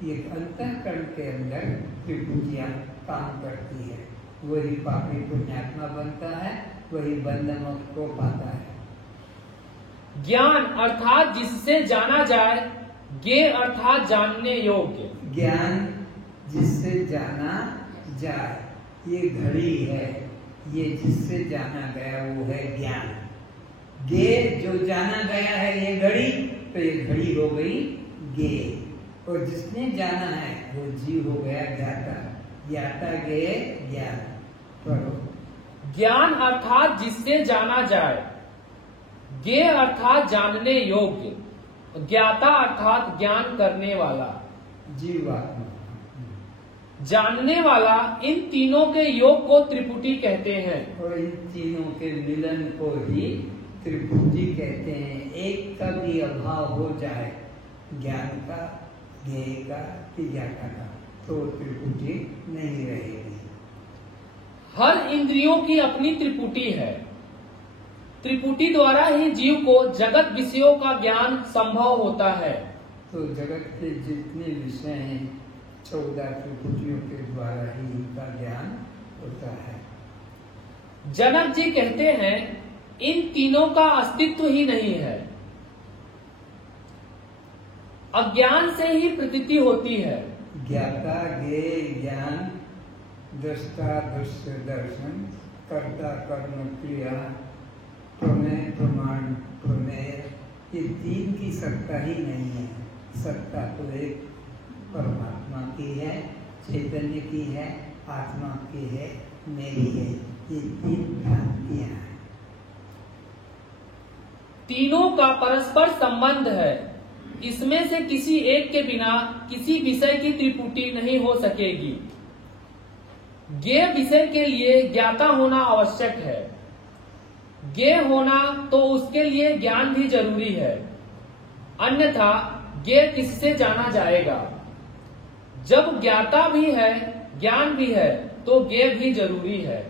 ये अंतःकरण के अंदर त्रिपुटियाँ काम करती है। वही पापी पुण्यात्मा बनता है, वही बंधन मुक्त को पाता है। ज्ञान अर्थात जिससे जाना जाए, ज्ञेय अर्थात जानने योग्य। ज्ञान जिससे जाना जाए, ये घड़ी है, ये जिससे जाना गया वो है ज्ञान। ज्ञेय जो जाना गया है ये घड़ी, तो ये घड़ी हो गई ज्ञेय। और जिसने जाना है वो जीव हो गया ज्ञाता। ज्ञाता, ज्ञेय, ज्ञान। पढ़ो। ज्ञान अर्थात जिससे जाना जाए, ज्ञेय अर्थात जानने योग्य, ज्ञाता अर्थात ज्ञान करने वाला, जीवात्मा। जानने वाला, इन तीनों के योग को त्रिपुटी कहते हैं। और इन तीनों के मिलन को ही त्रिपुटी कहते हैं। एक का भी अभाव हो जाए, ज्ञान का, ज्ञेय का कि ज्ञाता का, तो त्रिपुटी नहीं रहेगी। हर इंद्रियों की अपनी त्रिपुटी है। त्रिपुटी द्वारा ही जीव को जगत विषयों का ज्ञान संभव होता है। तो जगत के जितने विषय हैं 14 त्रिपुटियों के द्वारा ही इनका ज्ञान होता है। जनक जी कहते हैं इन तीनों का अस्तित्व ही नहीं है। अज्ञान से ही प्रतीति होती है। ज्ञाता, ज्ञेय, ज्ञान, दृष्टा, दृश्य, दर्शन, कर्ता, कर्म, क्रिया, प्रमेय, प्रमाण, प्रमेय, ये तीन की सत्ता ही नहीं है। सत्ता तो एक परमात्मा की है, चैतन्य की है, आत्मा की है, मेरी है। ये तीन भ्रांतियां हैं। तीनों का परस्पर संबंध है। इसमें से किसी एक के बिना किसी विषय की त्रिपुटी नहीं हो सकेगी। ज्ञेय विषय के लिए ज्ञाता होना आवश्यक है। ज्ञेय होना तो उसके लिए ज्ञान भी जरूरी है, अन्यथा ज्ञेय किससे जाना जाएगा। जब ज्ञाता भी है, ज्ञान भी है, तो ज्ञेय भी जरूरी है।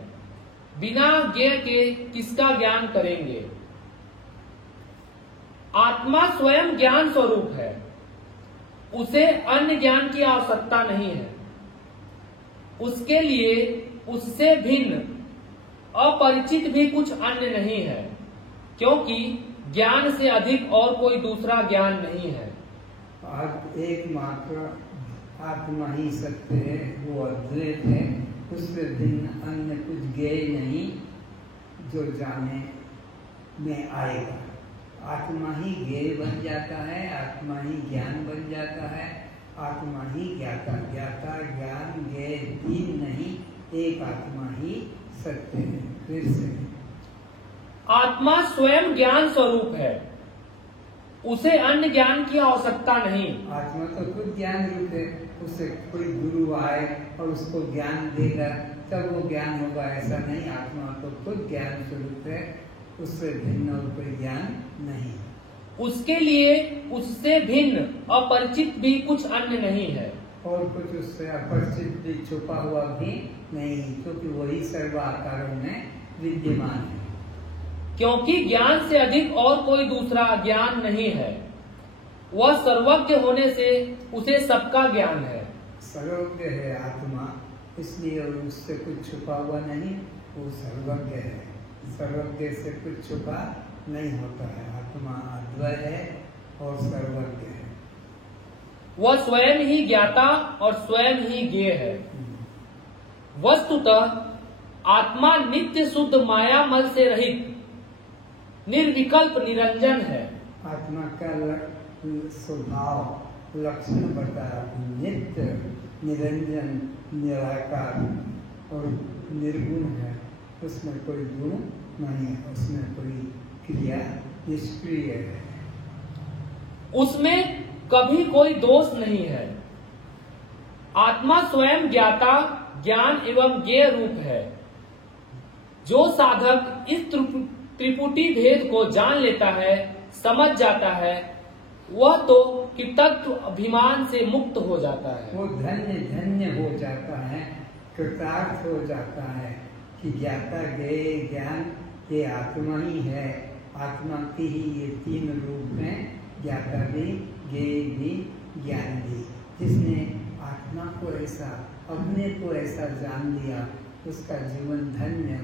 बिना ज्ञेय के किसका ज्ञान करेंगे। आत्मा स्वयं ज्ञान स्वरूप है, उसे अन्य ज्ञान की आवश्यकता नहीं है। उसके लिए उससे भिन्न अपरिचित भी कुछ अन्य नहीं है, क्योंकि ज्ञान से अधिक और कोई दूसरा ज्ञान नहीं है। एकमात्र आत्मा ही सत्य है, वो अद्वैत है, उससे भिन्न अन्य कुछ ज्ञेय नहीं जो जाने में आएगा। आत्मा ही ज्ञेय बन जाता है, आत्मा ही ज्ञान बन जाता है, आत्मा ही ज्ञाता। ज्ञाता, ज्ञान, ज्ञेय तीन नहीं, एक आत्मा ही सत्य है। फिर से आत्मा स्वयं ज्ञान स्वरूप है, उसे अन्य ज्ञान की आवश्यकता नहीं। आत्मा तो खुद ज्ञान रूप है, उसे कोई गुरु आए और उसको ज्ञान देगा तब वो ज्ञान होगा, ऐसा नहीं। आत्मा तो खुद ज्ञान स्वरूप है, उससे भिन्न और कोई ज्ञान नहीं। उसके लिए उससे भिन्न अपरिचित भी कुछ अन्य नहीं है। और कुछ उससे अपरिचित भी छुपा हुआ भी नहीं, क्योंकि वही सर्वाकारों में विद्यमान है। क्योंकि ज्ञान से अधिक और कोई दूसरा ज्ञान नहीं है। वह सर्वज्ञ होने से उसे सबका ज्ञान है। सर्वज्ञ है आत्मा, इसलिए उससे कुछ छुपा हुआ नहीं, वो सर्वज्ञ है। सर्वज्ञ से कुछ छुपा नहीं होता है। आत्मा अद्वय है और सर्वज्ञ है। वह स्वयं ही ज्ञाता और स्वयं ही ज्ञेय है। वस्तुतः आत्मा नित्य शुद्ध मायामल से रहित निर्विकल्प निरंजन है। आत्मा का स्वभाव लक्षण बताया, नित्य निरंजन निराकार और निर्गुण है। उसमें कोई गुण नहीं है, उसमें कोई क्रिया निष्क्रिय है, उसमें कभी कोई दोष नहीं है। आत्मा स्वयं ज्ञाता ज्ञान एवं ज्ञेय रूप है। जो साधक इस त्रिपुटी भेद को जान लेता है, समझ जाता है, वह तो कृतत्व अभिमान से मुक्त हो जाता है। वो धन्य धन्य हो जाता है, कृतार्थ हो जाता है कि ज्ञाता ज्ञेय ज्ञान ये आत्मा ही है। आत्मा की ही ये तीन रूप हैं, ज्ञाता भी, ज्ञेय भी, ज्ञान भी। जिसने आत्मा को ऐसा, अपने को ऐसा जान लिया, उसका जीवन धन्य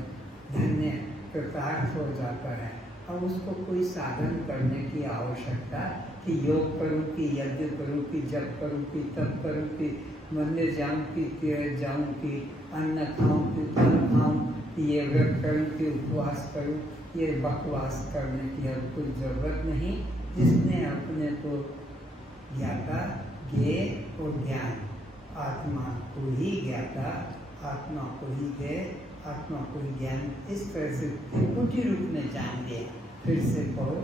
धन्य कृतार्थ हो जाता है। अब उसको कोई साधन करने की आवश्यकता कि योग करूं कि यज्ञ करूं कि जप करूं कि तप करूं कि मंदिर जाऊं कि तीर्थ जाऊं कि अन्न खाऊं कि फल खाऊं कि ये व्रत करूं कि उपवास करूं, ये बकवास करने की अब कोई जरूरत नहीं। जिसने अपने को ज्ञाता ज्ञेय और ज्ञान, आत्मा को ही ज्ञाता, आत्मा को ही ज्ञेय, आत्मा को ही ज्ञान, इस तरह से त्रिपुटी रूप में जान लिया। फिर से कहो,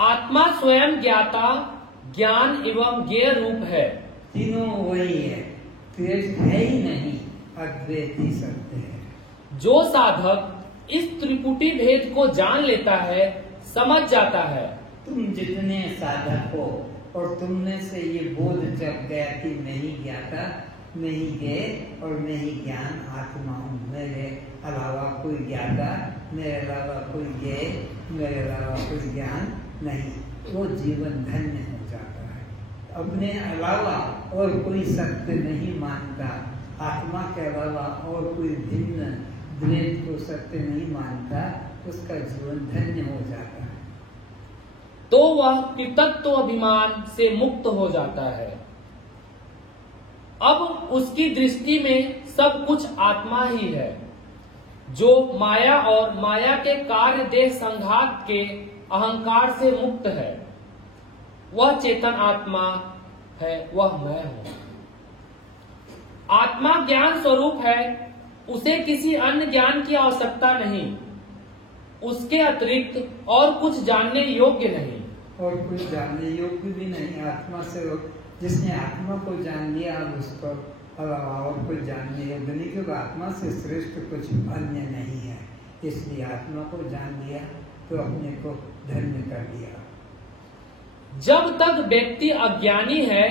आत्मा स्वयं ज्ञाता ज्ञान एवं ज्ञेय रूप है। तीनों वही है, द्वेष है ही नहीं, अद्वैत ही सत्य है। जो साधक इस त्रिपुटी भेद को जान लेता है, समझ जाता है। तुम जितने साधक हो और तुमने से ये बोध जब गया कि मैं ही ज्ञाता, मैं ही ज्ञेय और मैं ही ज्ञान आत्मा हूँ, मेरे अलावा कोई ज्ञाता, मेरे अलावा कोई ज्ञेय, मेरे अलावा कोई ज्ञान नहीं, वो जीवन धन्य हो जाता है। अपने अलावा और कोई सत्य नहीं मानता, आत्मा के अलावा और कोई भिन्न द्वैत को सत्य नहीं मानता, उसका जीवन धन्य हो जाता है। तो वह कृतत्व अभिमान से मुक्त हो जाता है। अब उसकी दृष्टि में सब कुछ आत्मा ही है, जो माया और माया के कार्य देह संघात के अहंकार से मुक्त है। वह चेतन आत्मा है, वह मैं हूं। आत्मा ज्ञान स्वरूप है, उसे किसी अन्य ज्ञान की आवश्यकता नहीं, उसके अतिरिक्त और कुछ जानने योग्य नहीं। और कुछ जानने योग्य भी नहीं। आत्मा से जिसने आत्मा को जान लिया, अब उसको अलावा और कुछ जानने योग्य नहीं, क्योंकि आत्मा से श्रेष्ठ कुछ अन्य नहीं है। इसलिए आत्मा को जान लिया तो अपने को धन्य कर दिया। जब तक व्यक्ति अज्ञानी है,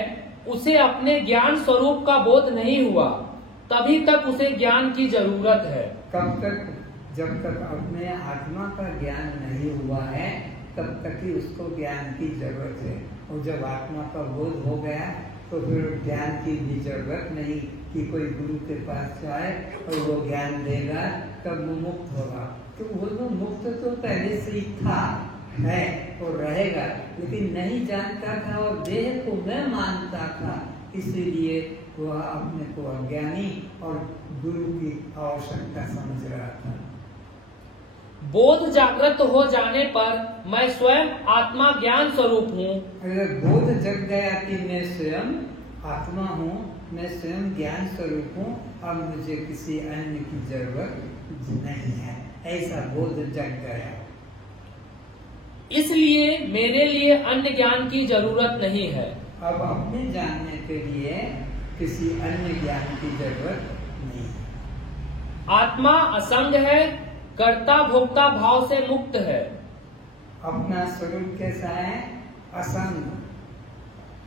उसे अपने ज्ञान स्वरूप का बोध नहीं हुआ, तभी तक उसे ज्ञान की जरूरत है। कब तक? जब तक अपने आत्मा का ज्ञान नहीं हुआ है, तब तक ही उसको ज्ञान की जरूरत है। और जब आत्मा का बोध हो गया तो फिर ज्ञान की भी जरूरत नहीं कि कोई गुरु के पास जाए और वो ज्ञान देगा तब वो मुक्त होगा। तो वो मुक्त तो पहले से ही था, है और रहेगा, लेकिन नहीं जानता था और देह को मैं मानता था, इसीलिए वह अपने को अज्ञानी और गुरु की आवश्यकता समझ रहा था। बोध जागृत हो जाने पर मैं स्वयं आत्मा ज्ञान स्वरूप हूँ। अगर बोध जग गया कि मैं स्वयं आत्मा हूँ, मैं स्वयं ज्ञान स्वरूप हूँ, अब मुझे किसी अन्य की जरूरत नहीं है, ऐसा बोध जग गया। इसलिए मेरे लिए अन्य ज्ञान की जरूरत नहीं है। अब अपने जानने के लिए किसी अन्य ज्ञान की जरूरत नहीं है। आत्मा असंग है, कर्ता भोक्ता भाव से मुक्त है। अपना स्वरूप कैसा है? असंग,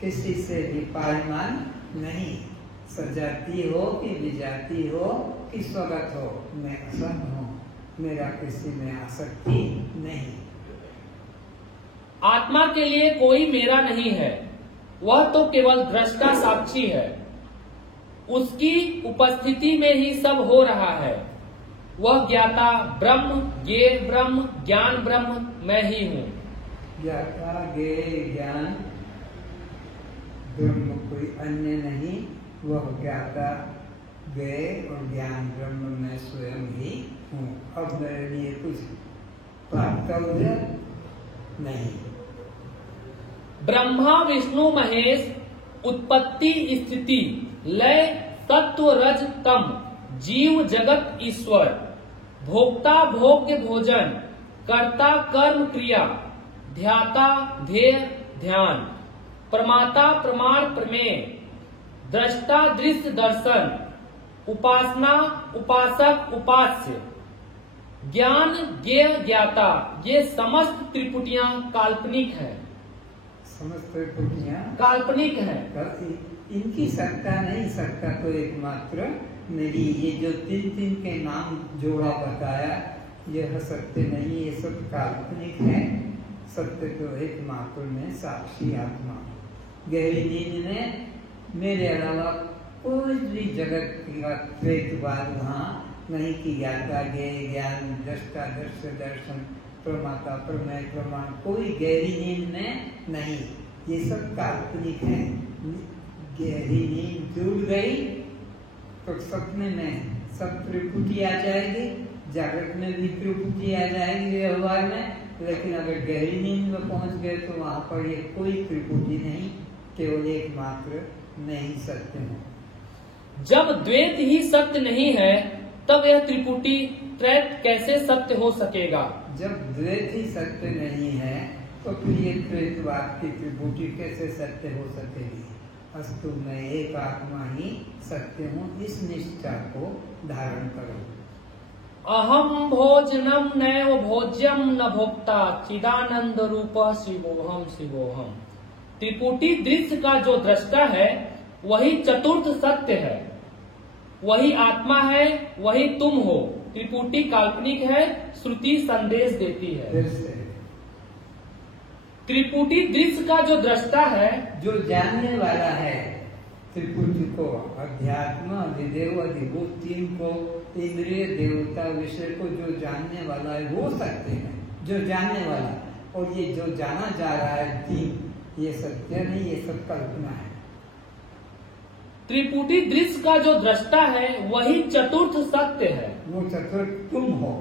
किसी से भी पायमान नहीं। सजाती हो कि विजाती हो कि स्वगत हो, मैं असंग हूँ, मेरा किसी में आसक्ति नहीं। आत्मा के लिए कोई मेरा नहीं है, वह तो केवल दृष्टा साक्षी है। उसकी उपस्थिति में ही सब हो रहा है। वह ज्ञाता ब्रह्म, ज्ञेय ब्रह्म, ज्ञान ब्रह्म मैं ही हूँ। ज्ञाता ज्ञेय ज्ञान ब्रह्म कोई अन्य नहीं, वह ज्ञाता ज्ञेय और ज्ञान ब्रह्म मैं स्वयं ही हूँ। अब मेरे लिए कुछ प्राप्तव्य नहीं। ब्रह्मा विष्णु महेश, उत्पत्ति स्थिति लय, सत्व रज तम, जीव जगत ईश्वर, भोक्ता भोग्य भोजन, कर्ता कर्म क्रिया, ध्याता ध्येय ध्यान, प्रमाता प्रमाण प्रमेय, दृष्टा दृश्य दर्शन, उपासना उपासक उपास्य, ज्ञान ज्ञेय ज्ञाता, ये समस्त त्रिपुटियां काल्पनिक है। समस्त त्रिपुटियां काल्पनिक है। इनकी सत्ता नहीं, सत्ता तो एकमात्र मेरी। ये जो तीन तीन के नाम जोड़ा बताया, यह सत्य नहीं, ये सब काल्पनिक है। सत्य तो एकमात्र में साक्षी आत्मा। गहरी नींद में मेरे अलावा कोई भी जगत का द्वैतवाद वहाँ नहीं की जाता। ज्ञेय ज्ञान दृष्टा दृश्य दर्शन प्रमाता प्रमेय प्रमाण कोई गहरी नींद में नहीं। ये सब काल्पनिक है। गहरी नींद टूट गई तो सपने में सब त्रिपुटी आ जाएगी, जागृत में भी त्रिपुटी आ जाएगी व्यवहार में। लेकिन अगर गहरी नींद में पहुंच गए तो वहां पर ये कोई त्रिपुटी नहीं, केवल एकमात्र मैं ही सत्य हूँ। जब द्वैत ही सत्य नहीं है तब यह त्रिपुटी त्रैत कैसे सत्य हो सकेगा? जब द्वैत ही सत्य नहीं है तो फिर ये द्वैतवाद की त्रिपुटी कैसे सत्य हो सकेगी? अस्तु मैं एक आत्मा ही सत्य हूँ, इस निष्ठा को धारण करो। अहम भोजनम नैव भोज्यम न भोक्ता, चिदानंद रूप शिवोहम शिवोहम। त्रिपुटी दृश्य का जो दृष्टा है वही चतुर्थ सत्य है, वही आत्मा है, वही तुम हो। त्रिपुटी काल्पनिक है, श्रुति संदेश देती है। त्रिपुटी दृश्य का जो दृष्टा है, जो जानने वाला है त्रिपुटी को, अध्यात्म अधिदेव अधिभूत तीन को, इंद्रिय देवता विषय को जो जानने वाला है वो सत्य है, जो जानने वाला। और ये जो जाना जा रहा है तीन, ये सत्य नहीं, ये सब कल्पना है। त्रिपुटी दृश्य का जो दृष्टा है वही चतुर्थ सत्य है। वो चतुर्थ तुम हो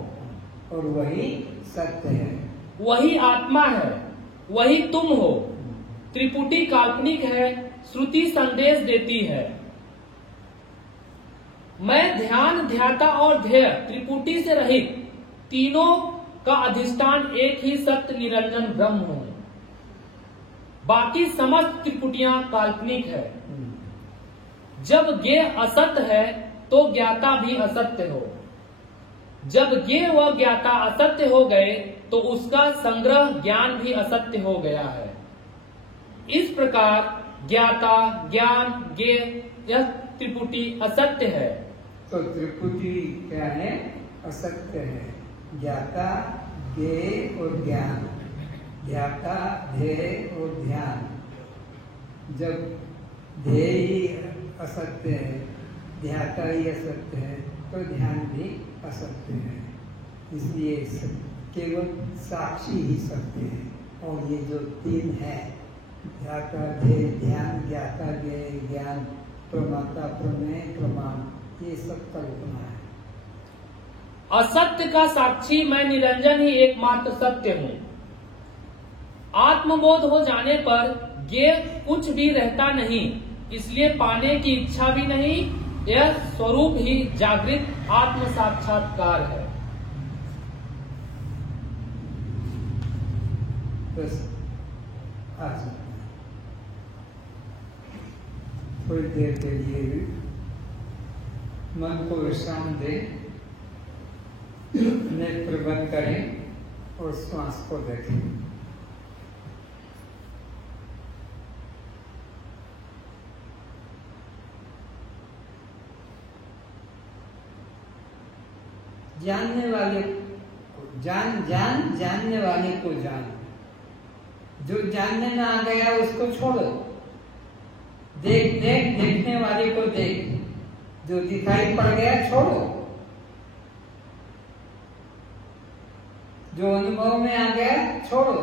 और वही सत्य है, वही आत्मा है, वही तुम हो। त्रिपुटी काल्पनिक है, श्रुति संदेश देती है। मैं ध्यान ध्याता और ध्येय त्रिपुटी से रहित तीनों का अधिष्ठान एक ही सत्य निरंजन ब्रह्म हूँ। बाकी समस्त त्रिपुटियां काल्पनिक है। जब ज्ञेय असत्य है तो ज्ञाता भी असत्य हो। जब ज्ञेय व ज्ञाता असत्य हो गए तो उसका संग्रह ज्ञान भी असत्य हो गया है। इस प्रकार ज्ञाता ज्ञान ज्ञेय यह त्रिपुटी असत्य है। तो त्रिपुटी क्या है? असत्य है। ज्ञाता ज्ञेय और ज्ञान, ध्याता ध्येय और ध्यान। जब ध्येय ही असत्य है, ध्याता ही असत्य है, तो ध्यान भी असत्य है। इसलिए केवल साक्षी ही सत्य है। और ये जो तीन है, ध्याता ध्येय ध्यान, ज्ञाता ज्ञेय ज्ञान, प्रमाता प्रमेय प्रमाण, ये सब कल्पना है। असत्य का साक्षी मैं निरंजन ही एकमात्र सत्य हूँ। आत्मबोध हो जाने पर ज्ञेय कुछ भी रहता नहीं, इसलिए पाने की इच्छा भी नहीं। यह स्वरूप ही जागृत आत्म साक्षात्कार है। बस आज थोड़ी देर के लिए भी मन को विश्राम दे, नेत्र बंद करें और श्वास को देखें। जानने वाले को जानने वाले को जान। जो जानने में आ गया उसको छोड़ो। देखने वाले को देख। जो दिखाई पड़ गया छोड़ो। जो अनुभव में आ गया छोड़ो।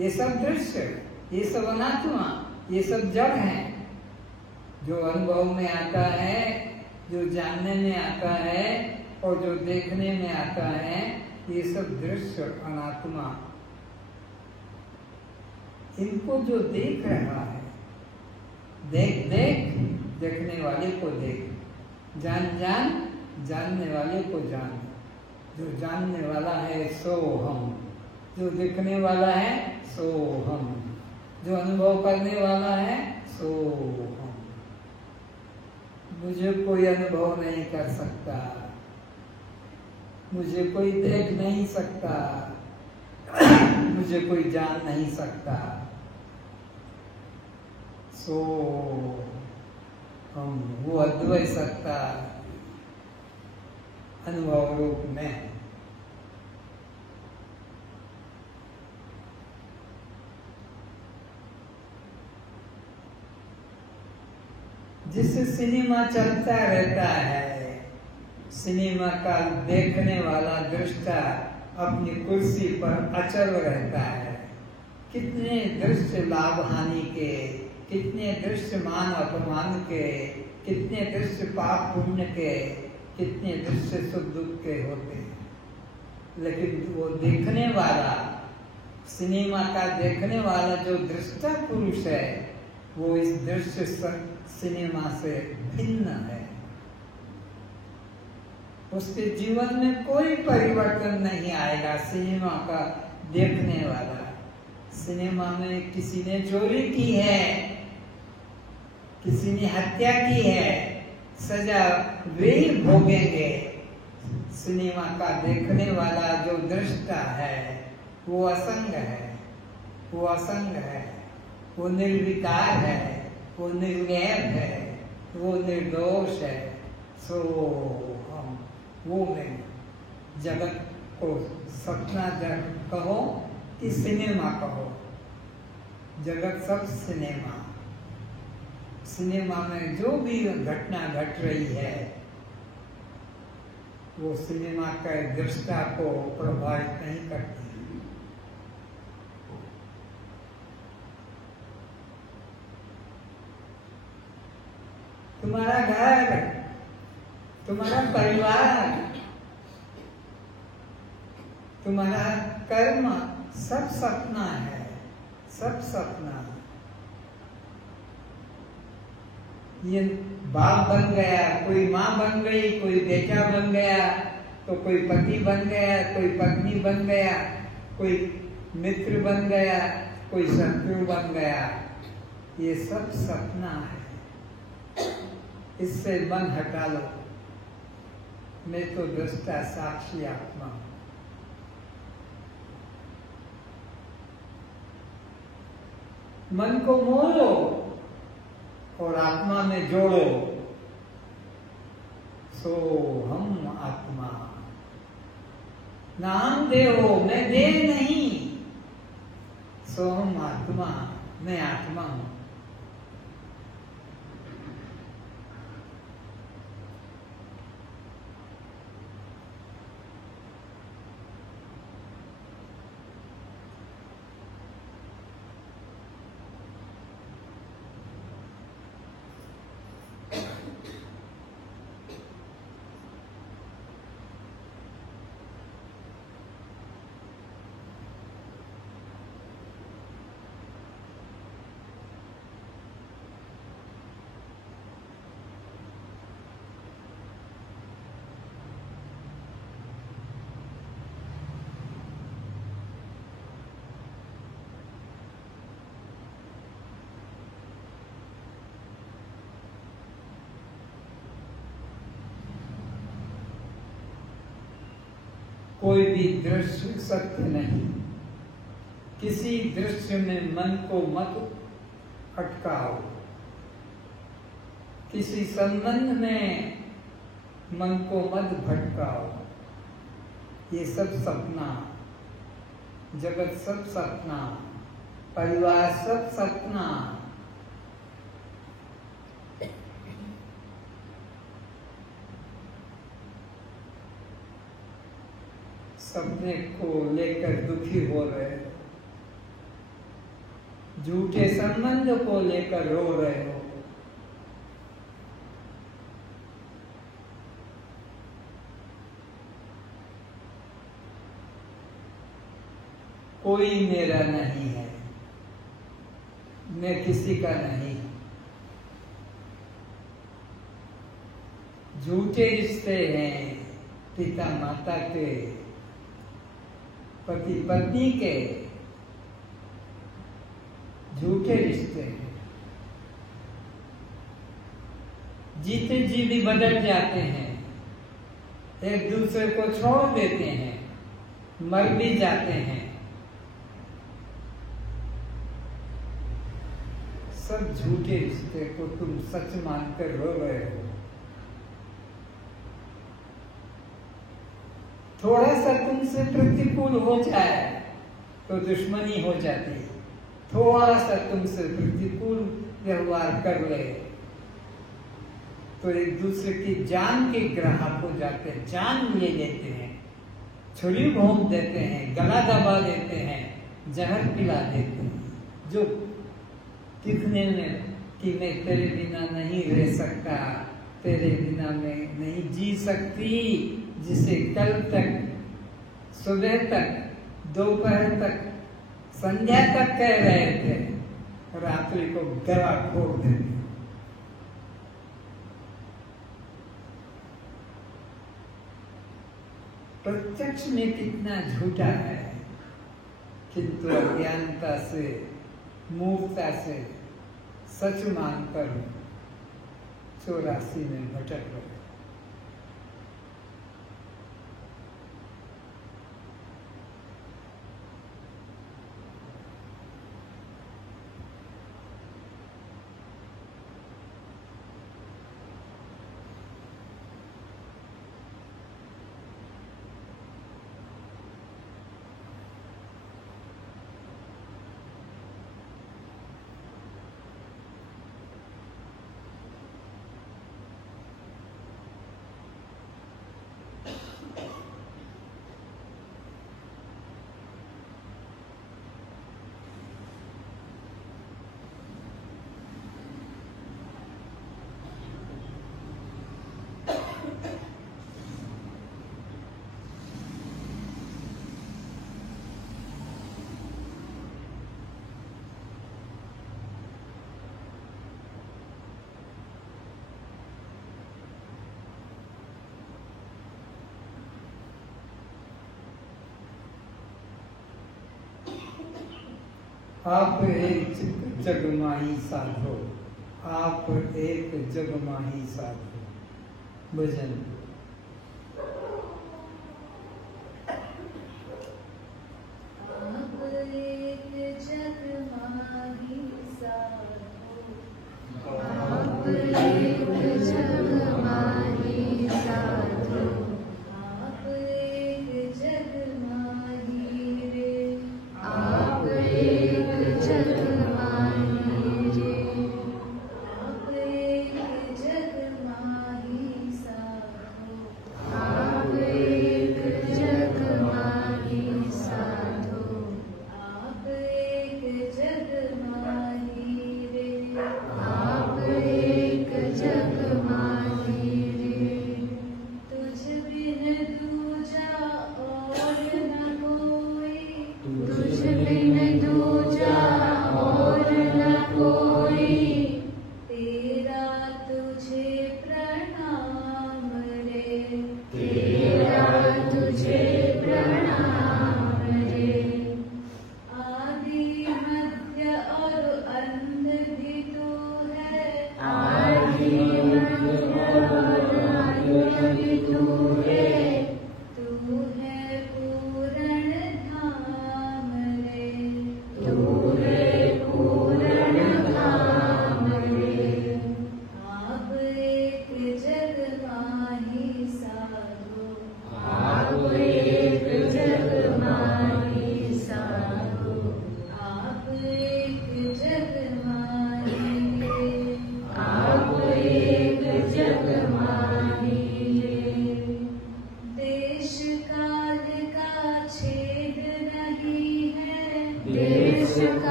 ये सब दृश्य, ये सब अनात्मा, ये सब जड़ है। जो अनुभव में आता है, जो जानने में आता है और जो देखने में आता है, ये सब दृश्य अनात्मा। इनको जो देख रहा है, देखने वाले को देख। जानने वाले को जान। जो जानने वाला है सो हम। जो देखने वाला है सो हम। जो अनुभव करने वाला है सो हम। मुझे कोई अनुभव नहीं कर सकता, मुझे कोई देख नहीं सकता, मुझे कोई जान नहीं सकता। सो हम वो अद्वैत सत्ता अनुभव रूप में। जिससे सिनेमा चलता रहता है, सिनेमा का देखने वाला दृष्टा अपनी कुर्सी पर अचल रहता है। कितने दृश्य लाभ हानि के, कितने दृश्य मान अपमान के, कितने दृश्य पाप पुण्य के, कितने दृश्य सुख दुख के होते हैं। लेकिन वो देखने वाला, सिनेमा का देखने वाला जो दृष्टा पुरुष है, वो इस दृश्य सिनेमा से भिन्न है। उसके जीवन में कोई परिवर्तन नहीं आएगा। सिनेमा का देखने वाला, सिनेमा में किसी ने चोरी की है, किसी ने हत्या की है, सजा वे ही भोगेंगे। सिनेमा का देखने वाला जो दृष्टा है वो असंग है, वो असंग है, वो निर्विकार है, वो निर्वैर है, वो निर्दोष है। सो हम वो में जगत को सपना जगत कहो कि सिनेमा कहो, जगत सब सिनेमा। सिनेमा में जो भी घटना घट रही है वो सिनेमा के दृष्टा को प्रभावित नहीं करती। तुम्हारा घर, तुम्हारा परिवार, तुम्हारा कर्म सब सपना है, सब सपना। ये बाप बन गया, कोई माँ बन गई, कोई बेटा बन गया, तो कोई पति बन गया, कोई पत्नी बन गया, कोई मित्र बन गया, कोई शत्रु बन गया। ये सब सपना है। इससे मन हटा लो। मैं तो दृष्टा साक्षी आत्मा हूं। मन को मोड़ो और आत्मा में जोड़ो। सो हम आत्मा। नाम देहो, मैं देह नहीं। सो हम आत्मा, मैं आत्मा हूं। कोई भी दृश्य सत्य नहीं। किसी दृश्य में मन को मत अटकाओ। किसी संबंध में मन को मत भटकाओ। ये सब सपना, जगत सब सपना, परिवार सब सपना। सपने को लेकर दुखी हो रहे हो, झूठे संबंध को लेकर रो रहे हो, कोई मेरा नहीं है, मैं किसी का नहीं। झूठे रिश्ते हैं, पिता माता के, पति पत्नी के, झूठे रिश्ते हैं। जीते जी भी बदल जाते हैं, एक दूसरे को छोड़ देते हैं, मर भी जाते हैं। सब झूठे रिश्ते को तुम सच मानकर रो रहे हो। थोड़ा सा तुमसे प्रतिकूल हो जाए तो दुश्मनी हो जाती है, थोड़ा सा तुमसे प्रतिकूल व्यवहार कर ले तो एक दूसरे की जान के ग्राहक हो जाते हैं, जान ले लेते हैं, छुरी भोंक देते हैं, गला दबा देते हैं, जहर पिला देते हैं, जो दिखने में कि मैं तेरे बिना नहीं रह सकता, तेरे बिना मैं नहीं जी सकती, जिसे कल तक, सुबह तक, दोपहर तक, संध्या तक कह रहे थे, रात्रि को गला फोड़ देते। प्रत्यक्ष में कितना झूठा है, किंतु अज्ञानता से, मूर्खता से सच मानकर 84 में भटक गए। आप एक जगमाही साधो, आप एक जगमाही साधो। भजन। आप एक जगमाही साधो, आप एक जगमाही साधो, आप एक जगमाही रे, आप एक जगमाही रे, आप एक जगमाही साधो।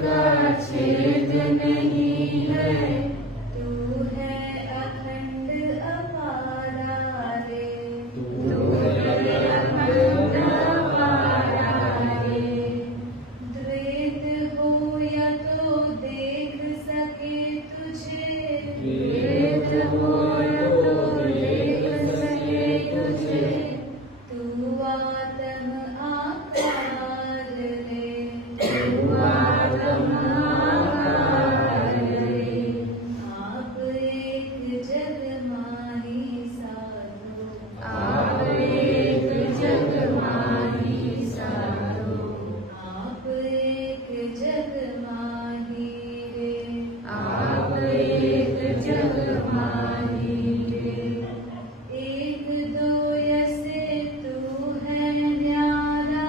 का छेद नहीं है, तू है अखंड अपारा रे, तू है अखंड अपारा रे। द्वैत हो या तो देख सके तुझे, द्वैत हो या तो देख सके तुझे, तू आत्म आकार रे, तू आत्म आकार रे। आप एक जग माही साधो, आप एक जग माही साधो, आप एक जग माही रे, आप एक जग माही रे। एक दो ऐसे तू है न्यारा,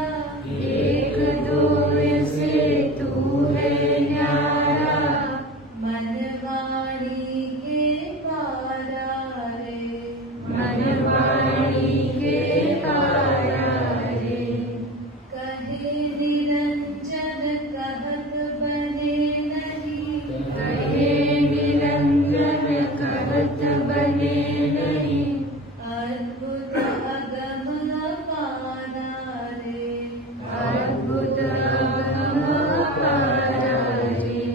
एक दो ऐसे तू है न्यारा, मन वाणी के पारा रे, मन वाणी के पारा रे। कहे निरंजन कहत बने नहीं, कहे निरंजन कहत बने नहीं, अद्भुत अगम अपारा रे, अद्भुत अगम अपारा रे।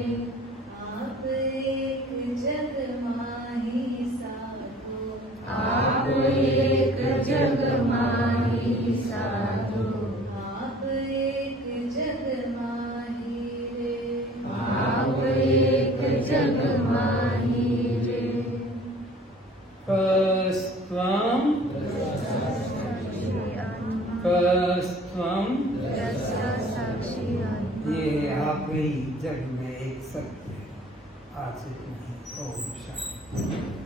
आप एक जग माही साधो, आप एक जग माही साधो, आप एक जग माही रे, आप एक जग माही रे। कस्त्वं कस्त्वं, ये आप ही जग में एक सत्य, आज नहीं। ओम शांति।